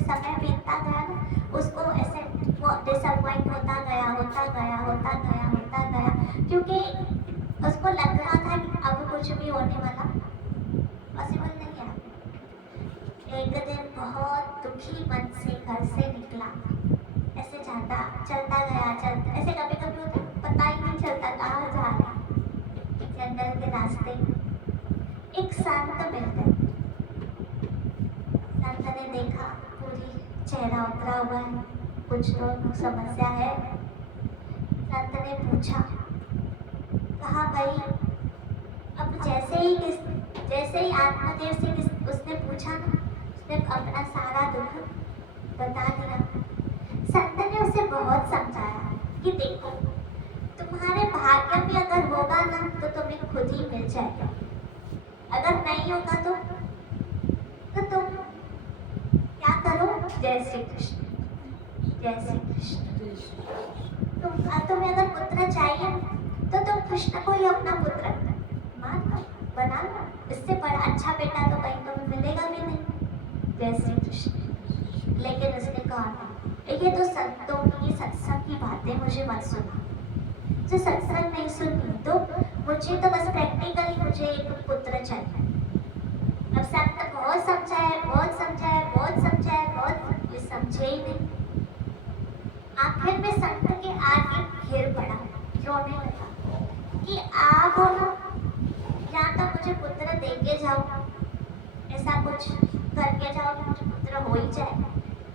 समय बीतता गया ना, उसको ऐसे वो डिसअपॉइंट होता गया, क्योंकि उसको लग रहा था कि अब कुछ भी होने वाला पॉसिबल नहीं है। एक दिन बहुत दुखी मन से घर से निकला, ऐसे चलता गया, ऐसे कभी कभी होता है, पता ही नहीं चलता कहाँ जा रहा है। जंगल के रास्ते एक संत मिल गए। संत ने देखा पूरी चेहरा उतरा हुआ है, कुछ तो समस्या है। संत ने पूछा, कहा भाई, अब जैसे ही आत्मदेव से उसने पूछा ना, उसने अपना सारा दुख बता दिया। संत ने उसे बहुत समझाया कि देखो, तुम्हारे भाग्य में अगर होगा ना तो तुम्हें खुद ही मिल जाएगा, अगर नहीं होगा तो तुम क्या करो? जय श्री कृष्ण, जय श्री कृष्ण। तुम्हें अगर पुत्र चाहिए तो तुम कृष्ण को ही अपना पुत्र मान लो, बना लो, इससे बड़ा अच्छा बेटा तो कहीं तुम्हें मिलेगा भी नहीं। जय श्री कृष्ण। लेकिन उसने कहा, ये तो संतों की सत्संग की बातें मुझे मत सुना, जो सत्संग नहीं सुनती तो मुझे तो बस प्रैक्टिकली मुझे एक पुत्र चाहिए। अब संत बहुत समझाए, ये समझे ही नहीं। आखिर में संत के आगे गिर पड़ा, रोने लगा कि आप या तो मुझे पुत्र दे के जाओ, ऐसा कुछ करके जाओ कि मुझे पुत्र हो ही जाए,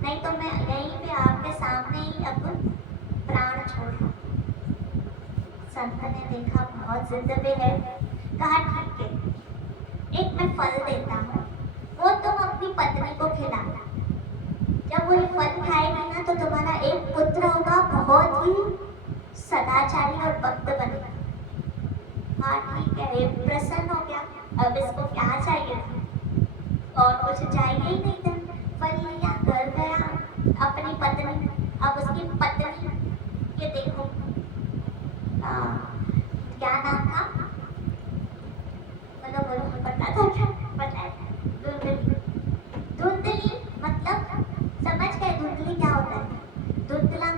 नहीं तो मैं यहीं पे आपके सामने ही अब प्राण छोड़ दूं। संत ने देखा बहुत जिद पे है, कहा ठीक है, एक मैं फल देता हूँ, वो तुम अपनी पत्नी को खिलाना, जब वो ये फल खाएगी ना तो तुम्हारा एक पुत्र होगा, बहुत ही सदाचारी और भक्त बनेगा। हाँ ठीक है, ये प्रसन्न हो गया। अब इसको क्या चाहिए था? और कुछ चाहिए ही नहीं था। फल लिया, घर गया, अपनी पत्नी, अब उसकी पत्नी के देखो क्या नाम था, बोलो पता था क्या? पता है, धुंधली, मतलब समझ गए धुंधली क्या होता है? धुंधला,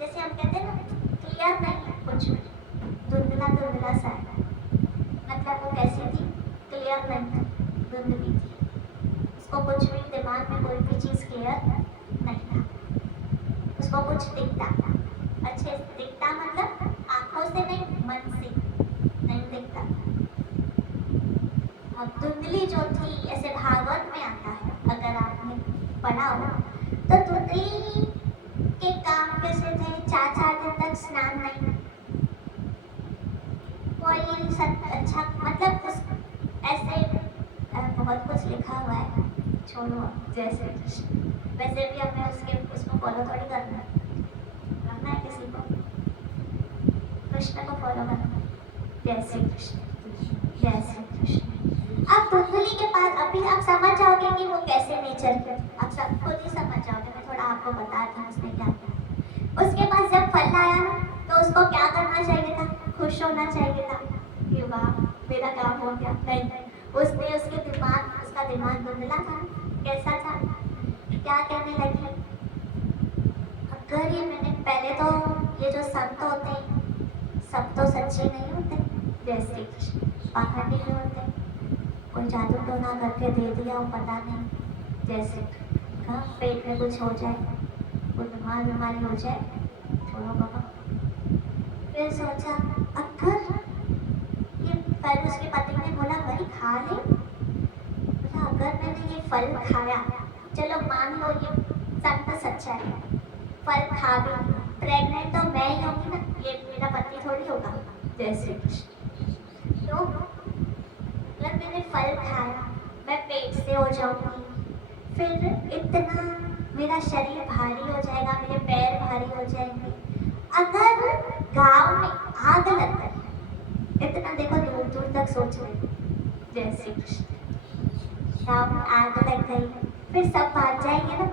जैसे हम कहते हैं ना, क्लियर नहीं कुछ भी, धुंधला सा है, मतलब वो कैसी थी? क्लियर नहीं, धुंधली थी, उसको कुछ भी दिमाग में कोई भी चीज़ क्लियर नहीं था, उसको कुछ दिखता, अच्छे से दिखता, मतलब आंखों से नहीं, मन से नहीं दिखता। अब धुंधली जो थी, ऐसे भागवत में आता है, अगर आपने पढ़ा हो तो धुंधली के काम कैसे थे? 4 दिन तक स्नान नहीं, कोई अच्छा, मतलब उस ऐसे बहुत कुछ लिखा हुआ है, छोड़ो, जय श्री कृष्ण। वैसे भी हमें उसको फॉलो थोड़ी करना है किसी को, कृष्ण को फॉलो करना। जय श्री कृष्ण, जय श्री कृष्ण। अब धुंधली के पास अभी आप समझ जाओगे कि वो कैसे नेचर के, आप सब खुद ही समझ जाओगे, मैं थोड़ा आपको बताता हूँ उसने क्या किया। उसके पास जब फल आया तो उसको क्या करना चाहिए था? खुश होना चाहिए था कि वाह मेरा काम हो गया। नहीं, उसने उसके दिमाग, उसका का दिमाग धुंधला था, कैसा था, क्या कहने लगी, अगर ये मैंने पहले तो ये जो संत होते हैं सब तो सच्चे नहीं होते, जैसे पाखंडी भी होते, कोई जादू टोना करके दे दिया हो पता नहीं, जैसे कहाँ पेट में कुछ हो जाए, कोई बीमारी हो जाए, छोड़ो बाबा। फिर सोचा अगर ये फल, उसके पति ने बोला भाई खा ले, बोला अगर मैंने ये फल खाया, चलो मान लो ये संत सच्चा है, फल खा भी, प्रेग्नेंट तो मैं ही होंगी ना, ये मेरा पति थोड़ी होगा, जय श्री कृष्ण। तो अगर मैंने फल खाया मैं पेट से हो जाऊंगी, फिर इतना मेरा शरीर भारी हो जाएगा, मेरे पैर भारी हो जाएंगे। अगर गांव में आग लग गई, इतना देखो दूर दूर तक सोच रहे, जय श्री कृष्ण, गांव में आग लग गई, फिर सब भाग जाएंगे ना,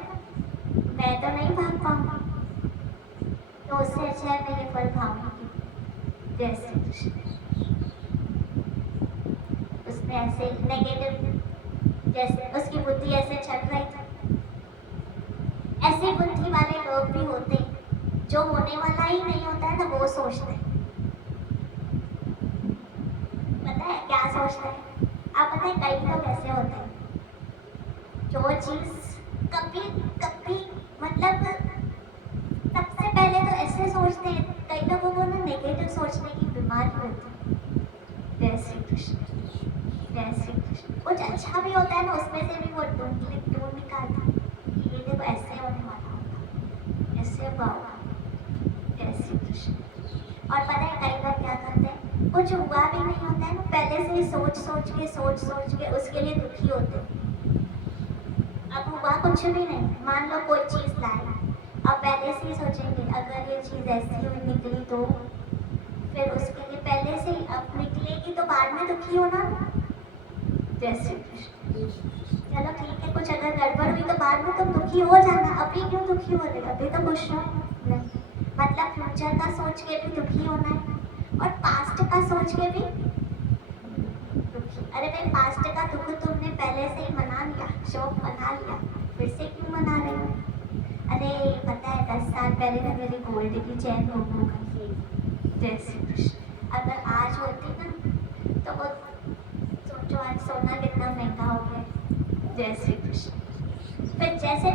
मैं तो नहीं भाग पाऊंगी, तो उससे अच्छा है मैं ये फल खाऊंगी, जय श्री कृष्ण। उसमें ऐसे नेगेटिव, जैसे उसकी बुद्धि ऐसे चल रही थी। ऐसे बुद्धि वाले लोग भी होते हैं, जो होने वाला ही नहीं होता है ना वो सोचते हैं, पता है क्या सोचते हैं आप, पता है कई लोग ऐसे होते हैं जो चीज कभी कभी मतलब सबसे पहले तो ऐसे सोचते हैं, कई लोगों को ना नेगेटिव सोचने की बीमारी होती है, जय श्री कृष्ण, जय श्री कृष्ण। कुछ अच्छा भी होता है ना उसमें से भी वो ढूंढ निकालता है कि ये देखो ऐसे होने वाला होगा, ऐसे होगा, जय श्री कृष्ण। और पता है कई बार क्या करते हैं, कुछ हुआ भी नहीं होता है ना, पहले से ही सोच सोच के उसके लिए दुखी होते हैं। अब हुआ कुछ भी नहीं, मान लो कोई चीज लाई, अब पहले से ही सोचेंगे अगर ये चीज ऐसी हुई निकली तो, फिर उसके लिए पहले से ही, अब निकलेगी तो बाद में दुखी होना, जय श्री कृष्ण। चलो ठीक है, कुछ अगर गड़बड़ हुई तो बाद में तुम दुखी हो जाना, अभी क्यों दुखी हो रहे, अभी तो खुश हो, नहीं, मतलब फ्यूचर का सोच के भी दुखी होना है और पास्ट का सोच के भी दुखी। अरे भाई पास्ट का दुख तुमने पहले से ही मना लिया, शौक मना लिया, फिर से क्यों मना रहे हो? अरे पता है 10 साल पहले ना मेरी गोल्ड की चैन गुम हो गई, जय श्री कृष्ण। अगर आज होती ना तो वो सोचो आज सोना कितना महंगा हो गया, जय श्री कृष्ण। फिर जैसे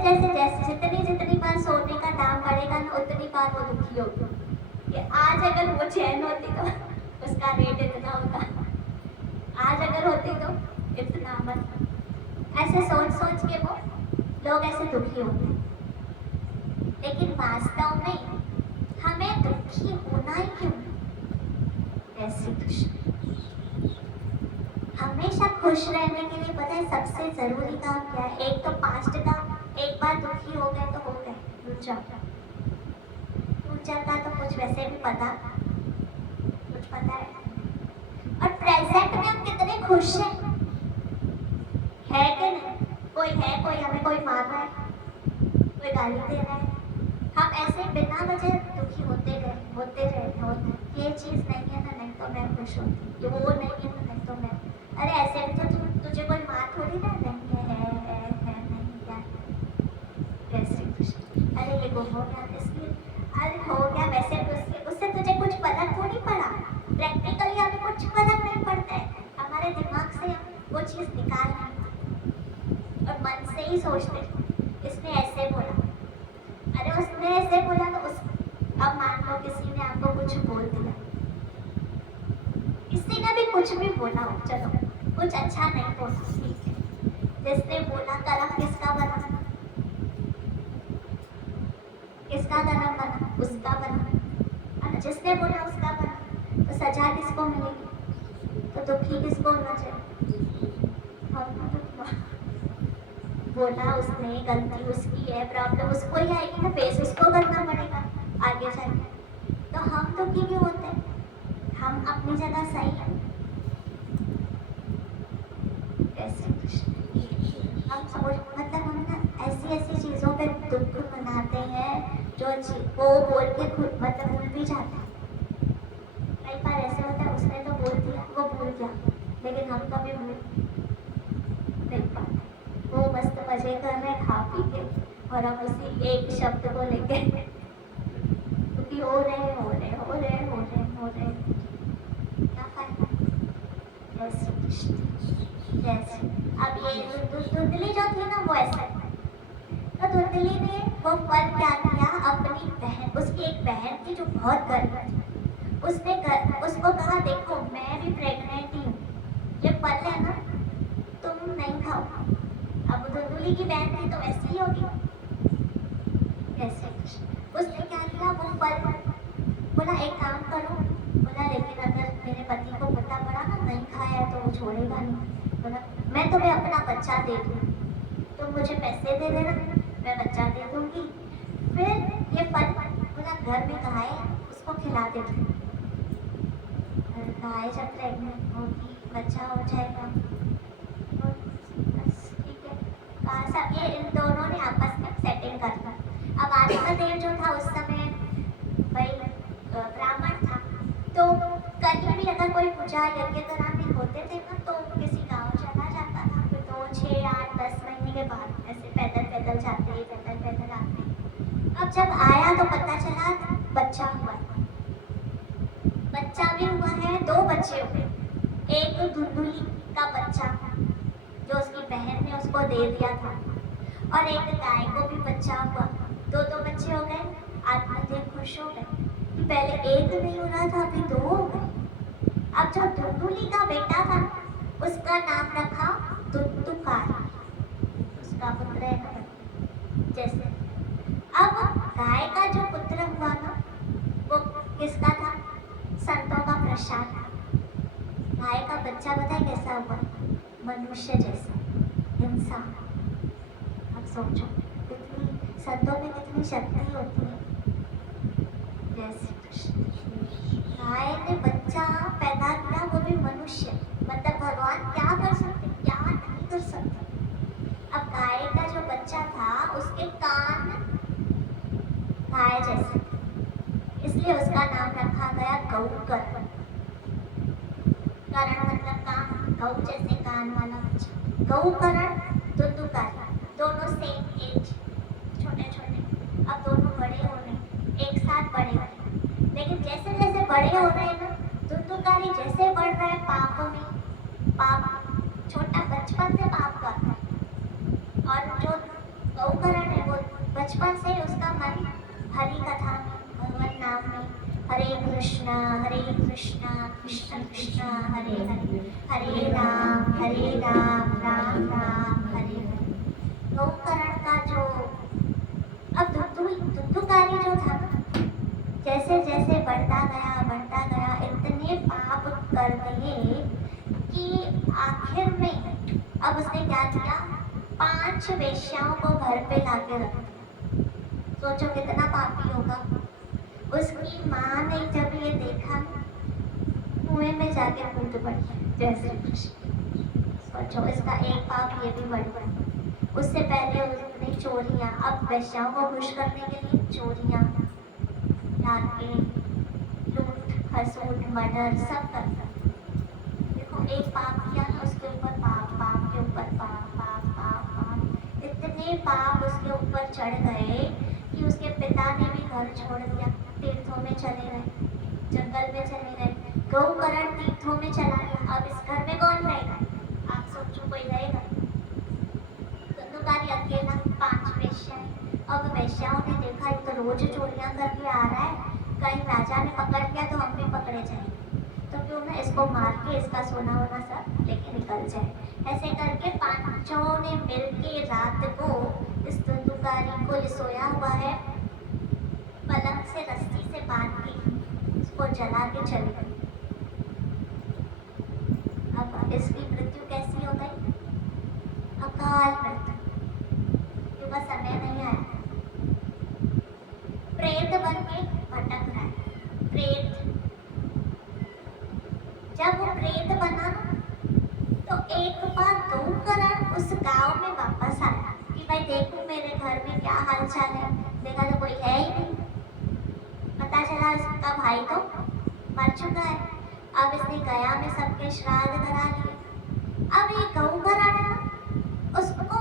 जितनी बार सोने का दाम बढ़ेगा ना उतनी बार वो दुखी होगी कि आज अगर वो चैन होती तो उसका रेट इतना होता, आज अगर होती तो इतना, मतलब ऐसे सोच के वो लोग ऐसे दुखी होते हैं। लेकिन वास्तव में हमें दुखी होना ही क्यों, जय श्री कृष्ण। हमेशा खुश रहने के लिए पता है सबसे जरूरी काम क्या है, एक तो पास्ट का, एक बार दुखी हो गए तो हो गए, फ्यूचर का तो कुछ वैसे भी कुछ पता है, और प्रेजेंट में हम कितने खुश हैं, है कि नहीं? कोई हमें कोई मार रहा है, कोई गाली दे रहा है, हम ऐसे बिना वजह दुखी होते रहे, ये चीज नहीं है ना, नहीं तो मैं खुश होती, ये वो नहीं है ना, नहीं तो मैं, अरे ऐसे भी तो तुझे कोई मार थोड़ी ना, नहीं है नहीं क्या, जय श्री कृष्ण। अरे ये गुम हो गया इसलिए, अरे हो गया, वैसे उससे तुझे कुछ फर्क थोड़ी पड़ा, प्रैक्टिकली हमें कुछ फर्क नहीं पड़ता है, हमारे दिमाग से वो चीज निकालना और मन से ही सोचते इसने ऐसे बोला, अरे उसने ऐसे बोला तो उस, अब मान लो किसी ने आपको कुछ बोल दिया, किसी ने भी कुछ भी बोला हो, चलो कुछ अच्छा नहीं बोला, ठीक है, जिसने बोला कर्म किसका बना, उसका बना, जिसने बोला उसका बना, तो सजा किसको मिलेगी, तो दुखी किसको होना चाहिए, बोला उसने, गलती उसकी है, प्रॉब्लम उसको ही आएगी ना, फेस उसको करना पड़ेगा आगे जाके, तो हम दुखी क्यों होते हैं, हम अपनी जगह सही है, हम समझ, मतलब हम ना ऐसी चीजों पे दुख मनाते हैं जो वो बोल के खुद मतलब भूल भी जाते हैं, कई बार ऐसे होता है उसने तो बोल दिया वो भूल गया, लेकिन हम कभी भूल, नहीं पाते। वो मस्त मजे कर रहे खा पी के, और हम उसी एक शब्द को लेके क्योंकि हो रहे हो रहे हो रहे हो रहे हो रहे, क्या फायदा। जय श्री कृष्ण। जैसे अब ये धुंधली जो थी ना वो ऐसा, तो धुंधली ने वो फल क्या किया, अपनी बहन, उसकी एक बहन थी जो बहुत गरीब थी, उसको कहा देखो मैं भी प्रेग्नेंट ही हूँ, ये फल है ना तुम नहीं खाओ। अब धुंधली की बहन थी तो वैसी ही होगी। कैसे उसने क्या किया, वो फल बोला एक काम करो, बोला लेकिन अगर मेरे पति को पता पड़ा ना नहीं खाया तो वो छोड़ेगा नहीं। बोला मैं तुम्हें अपना बच्चा दे दूँ, तुम मुझे पैसे दे देना, मैं बच्चा दे दूंगी, फिर ये फल बोला घर में गाय उसको खिला देती, गाय जब प्रेग्नेंट होगी बच्चा हो जाएगा, तो बस ठीक है। कहा सब ये इन दोनों ने आपस में सेटिंग कर ली। अब आदित्य जो था उस समय भाई ब्राह्मण था, तो कहीं भी अगर कोई पूजा यज्ञ कराने होते थे ना तो किसी गांव चला जाता था, फिर 2, 6, 8, 10 महीने के बाद ऐसे पैदल पैदल जाते, पैदल पैदल आते। अब जब आया तो पता चला बच्चा हुआ, बच्चा भी हुआ है, 2 बच्चे हुए, एक धुंधली का बच्चा जो उसकी बहन ने उसको दे दिया था, और एक गाय को भी बच्चा हुआ, 2 बच्चे हो गए। आत्मदेव खुश हो गए कि पहले एक नहीं हो रहा था, अभी 2 हो गए। अब जो धुंधली का बेटा था उसका नाम रखा धुंधुकार, उसका पुत्र है जैसे। अब गाय का जो पुत्र हुआ ना वो किसका था, संतों का प्रसाद था। गाय का बच्चा बताए कैसा हुआ, मनुष्य जैसा, इंसान। अब सोचो कितनी संतों में कितनी शक्ति होती है। जैसे गाय ने बच्चा पैदा किया, वो भी मनुष्य, मतलब भगवान क्या कर सकते, क्या नहीं कर सकते। अब गाय का जो बच्चा था उसके कान गाय जैसे, इसलिए उसका नाम रखा गया गौकर्ण। कर्ण मतलब कान, गौ जैसे कान वाला बच्चा, गौकर्ण धुंधुकार, दोनों सेम एज, छोटे छोटे। अब दोनों बड़े हो रहे, एक साथ बड़े हो रहे, लेकिन जैसे जैसे बड़े हो रहे हैं ना, धुंधुकारी जैसे बढ़ रहा है पाप में, पाप छोटा बचपन से पाप करता है, और जो गौकर्ण है वो बचपन से उसका मन हरि कथा में, भगवान नाम में, हरे कृष्णा कृष्ण कृष्ण हरे हरे, हरे राम राम राम हरे हरे। गौकर्ण का जो अब धुंधुकारी जो था जैसे जैसे बढ़ता गया इतने पाप कर दिए कि आखिर में अब उसने क्या किया, 5 वेश्याओं को घर पे लाके रख दिया। सोचो कितना पापी होगा। उसकी माँ ने जब ये देखा कुएं में जाके कूद पड़ी। जय श्री कृष्ण। सोचो इसका एक पाप ये भी बढ़ गया। उससे पहले उसने चोरियां, अब वेश्याओं को खुश करने के लिए चोरियां, डाके, लूट खसूट मर्डर सब करता। देखो एक पाप किया ना, उसके ऊपर पाप, पाप के ऊपर पाप, पाप पाप पाप, इतने पाप उसके ऊपर चढ़ गए कि उसके पिता ने भी घर छोड़ दिया, तीर्थों में चले गए, जंगल में चले गए। गौकर्ण तीर्थों में चला गया। अब इस घर में कौन रहेगा, आप सोचो कोई रहेगा। धुंधुकारी अकेला, 5 वेश्याएं। अब वेश्याओं ने देखा ये तो रोज चोरियां करके आ रहा है, कहीं राजा ने पकड़ लिया तो हम भी पकड़े जाएंगे, तो क्यों ना इसको मार के इसका सोना वोना सब लेके निकल जाए। ऐसे करके 5 ने मिलके रात को इस धुंधुकारी को, ये सोया हुआ है, पलंग से रस्सी से बांध के इसको जला के चले गए। अब इसकी मृत्यु कैसी हो गई, अकाल मृत्यु, क्योंकि समय नहीं आया। प्रेत बन के भटक रहा है, प्रेत। जब वो प्रेत बना तो एक बार गौकर्ण उस गांव में वापस आया कि भाई देखो मेरे घर में क्या हाल चाल है। देखा तो कोई है ही नहीं, पता चला इसका भाई तो मर चुका है। अब इसने गया में सबके श्राद्ध करा लिए। अब ये गौकर्ण है, उसको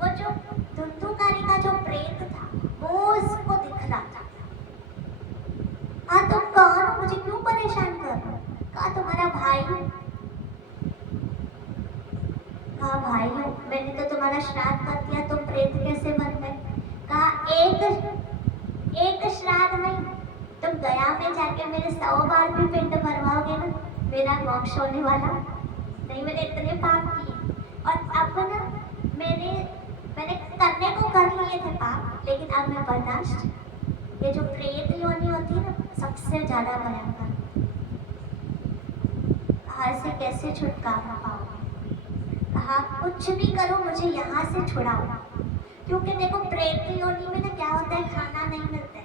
वो जो धुंधुकारी का जो प्रेत था वो उसको दिख रहा था। कहा तुम कौन हो, मुझे क्यों परेशान कर रहे हो? कहा तुम्हारा भाई हूँ। कहा भाई हो, मैंने तो तुम्हारा श्राद्ध कर दिया, तुम प्रेत कैसे बन गए? कहा एक श्राद्ध में तुम गया में जाके मेरे 100 बार भी पिंड भरवाओगे ना, मेरा मोक्ष होने वाला नहीं। मैंने इतने पाप किए और अब ना मैंने करने को कर लिए थे पाप, लेकिन अब मैं बर्दाश्त, ये जो प्रेत योनि होती है ना सबसे ज्यादा भयंकर। कहा इससे कैसे छुटकारा पाओगे? कहा कुछ भी करो, मुझे यहाँ से छुड़ाओ। क्योंकि देखो प्रेत योनि में ना क्या होता है, खाना नहीं मिलता है,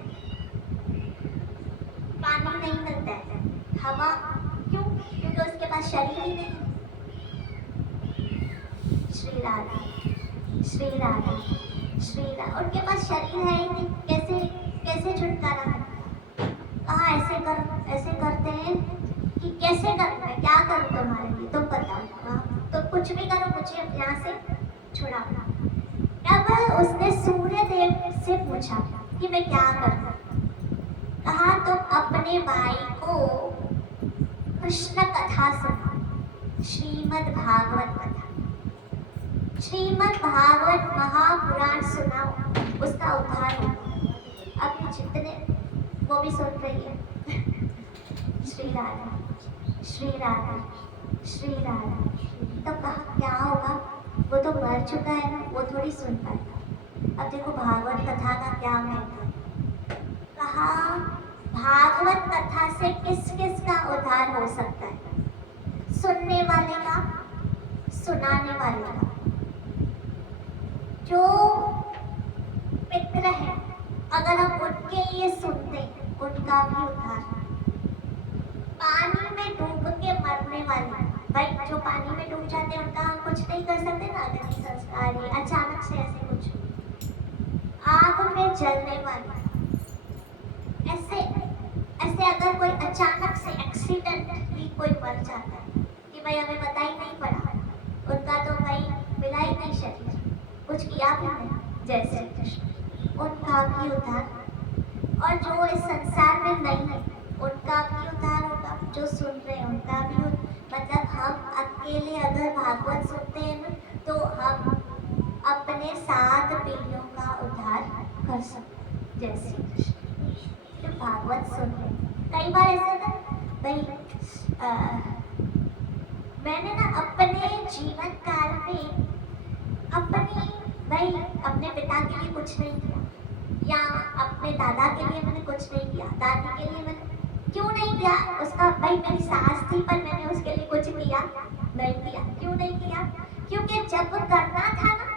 पानी नहीं मिलता है, हवा, क्यों? क्योंकि उसके पास शरीर ही नहीं। श्री राधा श्री राधा श्री राधा, उनके पास शरीर है ही नहीं, कैसे छुटकारा मिलता? कहा ऐसे करते हैं कि कैसे करना है, क्या करूं तुम्हारे लिए, तुम बताओ। तो कुछ भी करो, मुझे यहाँ से छुड़ाओ। तब उसने सूर्य देव से पूछा कि मैं क्या करूं? कहा तुम अपने भाई को कृष्ण कथा सुनाओ, श्रीमद् भागवत कथा, श्रीमद् भागवत महापुराण सुनाओ, उसका उद्धार होगा। अब जितने वो भी सुन रही है श्री राधा श्री राधा श्री राधा। तो कहा क्या होगा, वो तो मर चुका है ना, वो थोड़ी सुन पाएगा। अब देखो भागवत कथा का क्या महत्व है। कहा भागवत कथा से किस किस का उद्धार हो सकता है? सुनने वाले का, सुनाने वाले का। जो पितर है अगर हम उनके लिए सुनते, उनका भी उद्धार। पानी में डूब के मरने वाले भाई, जो पानी में डूब जाते हैं उनका हम कुछ नहीं कर सकते ना, अगर संस्कार ही अचानक से ऐसे कुछ। आग में जलने वाले, ऐसे अगर कोई अचानक से एक्सीडेंटली कोई मर जाता है कि भाई हमें पता ही नहीं पड़ा, उनका तो भाई मिला ही नहीं शरीर, कुछ किया भी नहीं, जय श्री कृष्ण, उनका भी उद्धार। और जो इस संसार में नहीं है उनका भी उद्धार होगा, जो सुन रहे हैं उनका भी मतलब हम अकेले अगर भागवत सुनते हैं ना तो हम अपने 7 पीढ़ियों का उद्धार कर सकते हैं। जय श्री कृष्ण। जो भागवत सुन रहे, कई बार ऐसा था भाई, मैंने ना अपने जीवन काल में अपने पिता के लिए कुछ नहीं किया, या अपने दादा के लिए मैंने कुछ नहीं किया, दादी के लिए मैंने क्यों नहीं किया? उसका भाई मेरी सास थी पर मैंने उसके लिए कुछ किया नहीं किया। क्यों नहीं किया? क्योंकि जब करना था ना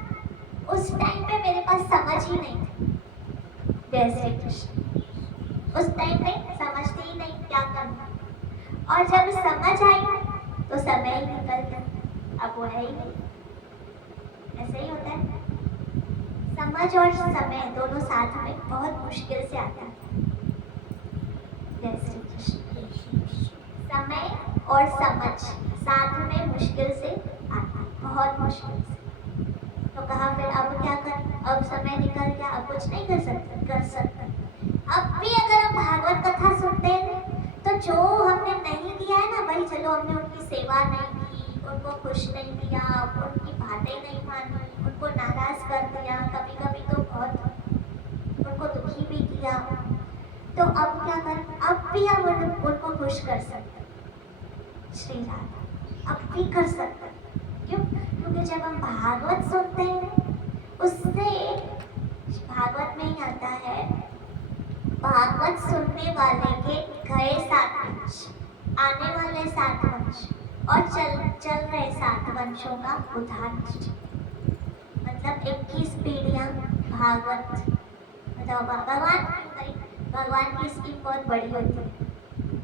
उस टाइम पे मेरे पास समझ ही नहीं थी। जय श्री कृष्ण। उस टाइम पे समझती ही नहीं क्या करना, और जब समझ आई तो समय ही निकल गया, अब वो है ही नहीं। ऐसे ही होता है, समझ और समय दोनों साथ में बहुत मुश्किल से आता है। जय श्री कृष्ण। समय और समझ साथ में मुश्किल से आता है, बहुत मुश्किल से। तो कहा फिर अब क्या करें, अब समय निकल गया, अब कुछ नहीं कर सकते। अब भी अगर हम भागवत कथा सुनते हैं तो जो हमने नहीं किया है ना भाई, चलो हमने उनकी सेवा नहीं की, उनको खुश नहीं किया, उनकी बातें नहीं मानी, उनको नाराज कर दिया, कभी कभी तो बहुत उनको दुखी भी किया, तो अब क्या करें? अब भी हम उनको खुश कर सकते हैं। श्री राधा अब भी कर सकते हैं। क्यों? क्योंकि जब हम भागवत सुनते हैं उससे भागवत में ही आता है, भागवत सुनने वाले के गए 7 वंश, आने वाले 7 वंश और चल रहे 7 वंशों का उद्धार। मतलब 21 पीढ़ियां भागवत, मतलब भगवान की स्कीम बहुत बड़ी होती है।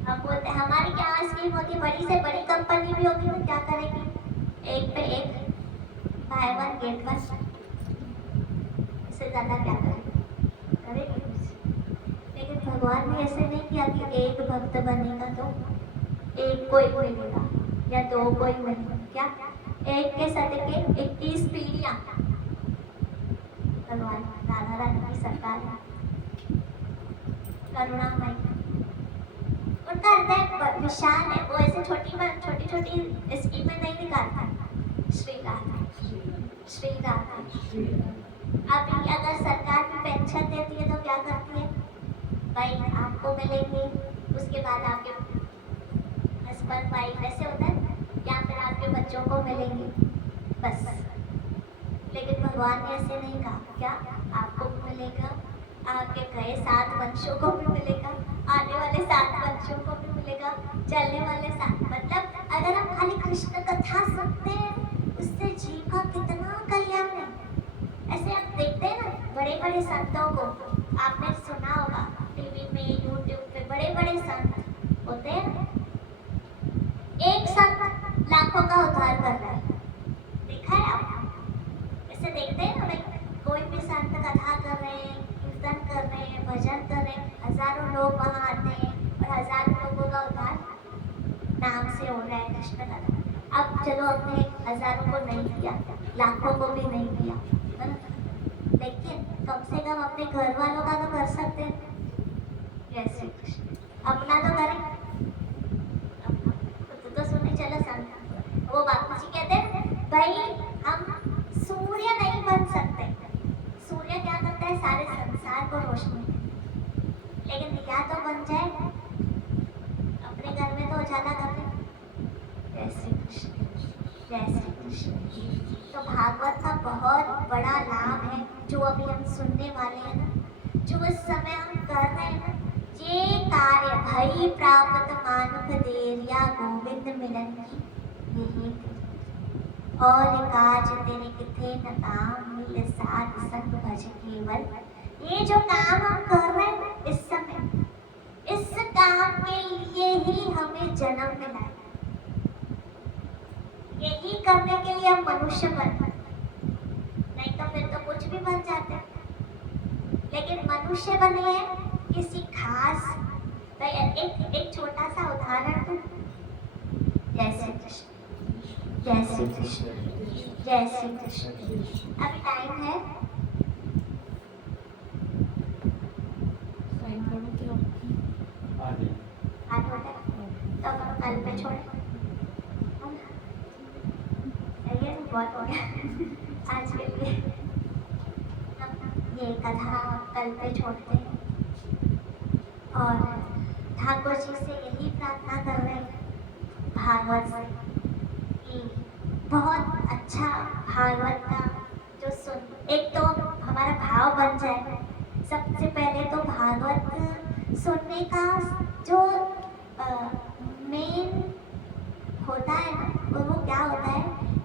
हम बोलते हैं हमारी क्या स्कीम होती है, बड़ी से बड़ी कंपनी भी होगी तो क्या करेगी, एक पे एक बाय 1 गेट 1, इससे ज़्यादा क्या करेगी। लेकिन भगवान ने ऐसे नहीं किया कि एक भक्त बनेगा तो एक कोई मिलेगा या 2 कोई मिलेगा। क्या एक के सदके 21 पीढ़ियां भगवान राधा रानी की सरकार है, करुणामय। उनका हृदय विशाल है, वो ऐसे छोटी छोटी स्कीमें नहीं निकालता। श्री राधा श्री राधा। अभी अगर सरकार भी पेंशन देती है तो क्या करती है? भाई आपको मिलेंगे, उसके बाद आपके हस्बैंड वाइफ ऐसे होता है, या फिर आपके बच्चों को मिलेंगे, बस। लेकिन भगवान ने ऐसे नहीं कहा। क्या आपको भी मिलेगा, आपके गए 7 वंशों को भी मिलेगा, आने वाले 7 वंशों को भी मिलेगा, चलने वाले 7। मतलब अगर हम खाली कृष्ण कथा सुनते हैं, उससे जीव का कितना कल्याण है। ऐसे आप देखते हैं ना, बड़े बड़े संतों को आपने सुना होगा टीवी में, यूट्यूब पे, बड़े बड़े संत होते हैं। एक संत लाखों का उद्धार कर रहा है, देखा है आपने? ऐसे देखते हैं ना भाई, कोई भी संत कथा कर रहे हैं, कीर्तन कर रहे हैं, भजन कर रहे हैं, हजारों लोग वहाँ आते हैं और हजारों लोगों का उद्धार नाम से हो रहा है, कृष्ण का। अब चलो अपने हजारों को नहीं किया, लाखों को भी नहीं किया, है ना? लेकिन कम से कम अपने घर वालों का तो कर सकते हैं। जय श्री कृष्ण। अपना तो करें, तो सुनने चलो संत। वो बापू जी कहते हैं भाई हम सूर्य नहीं बन सकते। सूर्य क्या करता है? सारे संसार को रोशनी, लेकिन दिया तो बन जाए, अपने घर में तो उजाला कर दे। जय श्री कृष्ण जय श्री कृष्ण। तो भागवत का बहुत बड़ा लाभ है जो अभी हम सुनने वाले हैं ना, जो इस समय हम कर रहे हैं ना, ये कार्य भई प्राप्त मानुष देरिया गोविंद मिलन की यही और काज तेरे किथे न काम मिल साध संग भज केवल। ये जो काम हम कर रहे हैं इस समय, इस काम के लिए ही हमें जन्म मिला है। यही करने के लिए हम मनुष्य बने, नहीं तो फिर तो कुछ भी बन जाते। लेकिन मनुष्य बने हैं किसी खास। तो एक छोटा सा उदाहरण दूं। जय श्री कृष्ण जय श्री कृष्ण जय श्री कृष्ण। अभी टाइम है, आठ हो गया, तो हम कल पे छोड़े। बहुत हो गया आज के लिए, ये कथा कल पे छोड़ते हैं। और ठाकुर जी से यही प्रार्थना कर रहे हैं भागवत से कि बहुत अच्छा भागवत का जो सुन, एक तो हमारा भाव बन जाए। सबसे पहले तो भागवत सुनने का जो मेन होता है ना, वो क्या होता है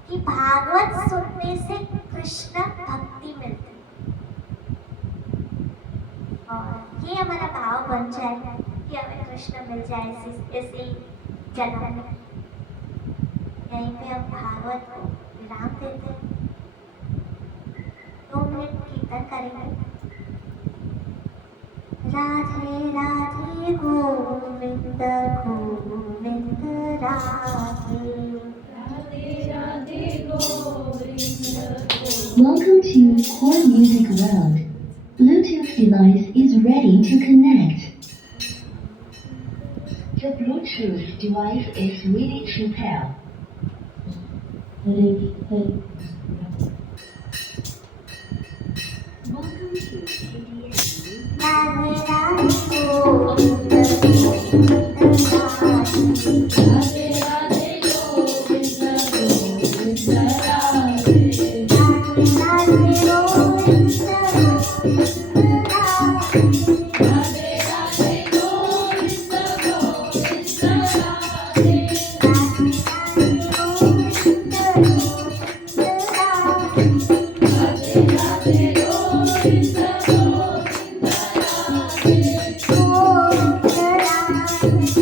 कि भागवत सुनने से कृष्ण भक्ति मिलती है। और ये हमारा भाव बन जाए कि हमें कृष्ण मिल जाए इसी जन्म में। यहीं पे हम भागवत को विराम देते हैं, 2 मिनट कीर्तन करेंगे। Radhe Radhe Govind Govind Radhe. Welcome to Core Music World. Bluetooth device is ready to connect. The Bluetooth device is ready to pair. Welcome to KDS. Radhe Radhe Govind Govind Radhe. Thank you.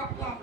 बहुत प्यारे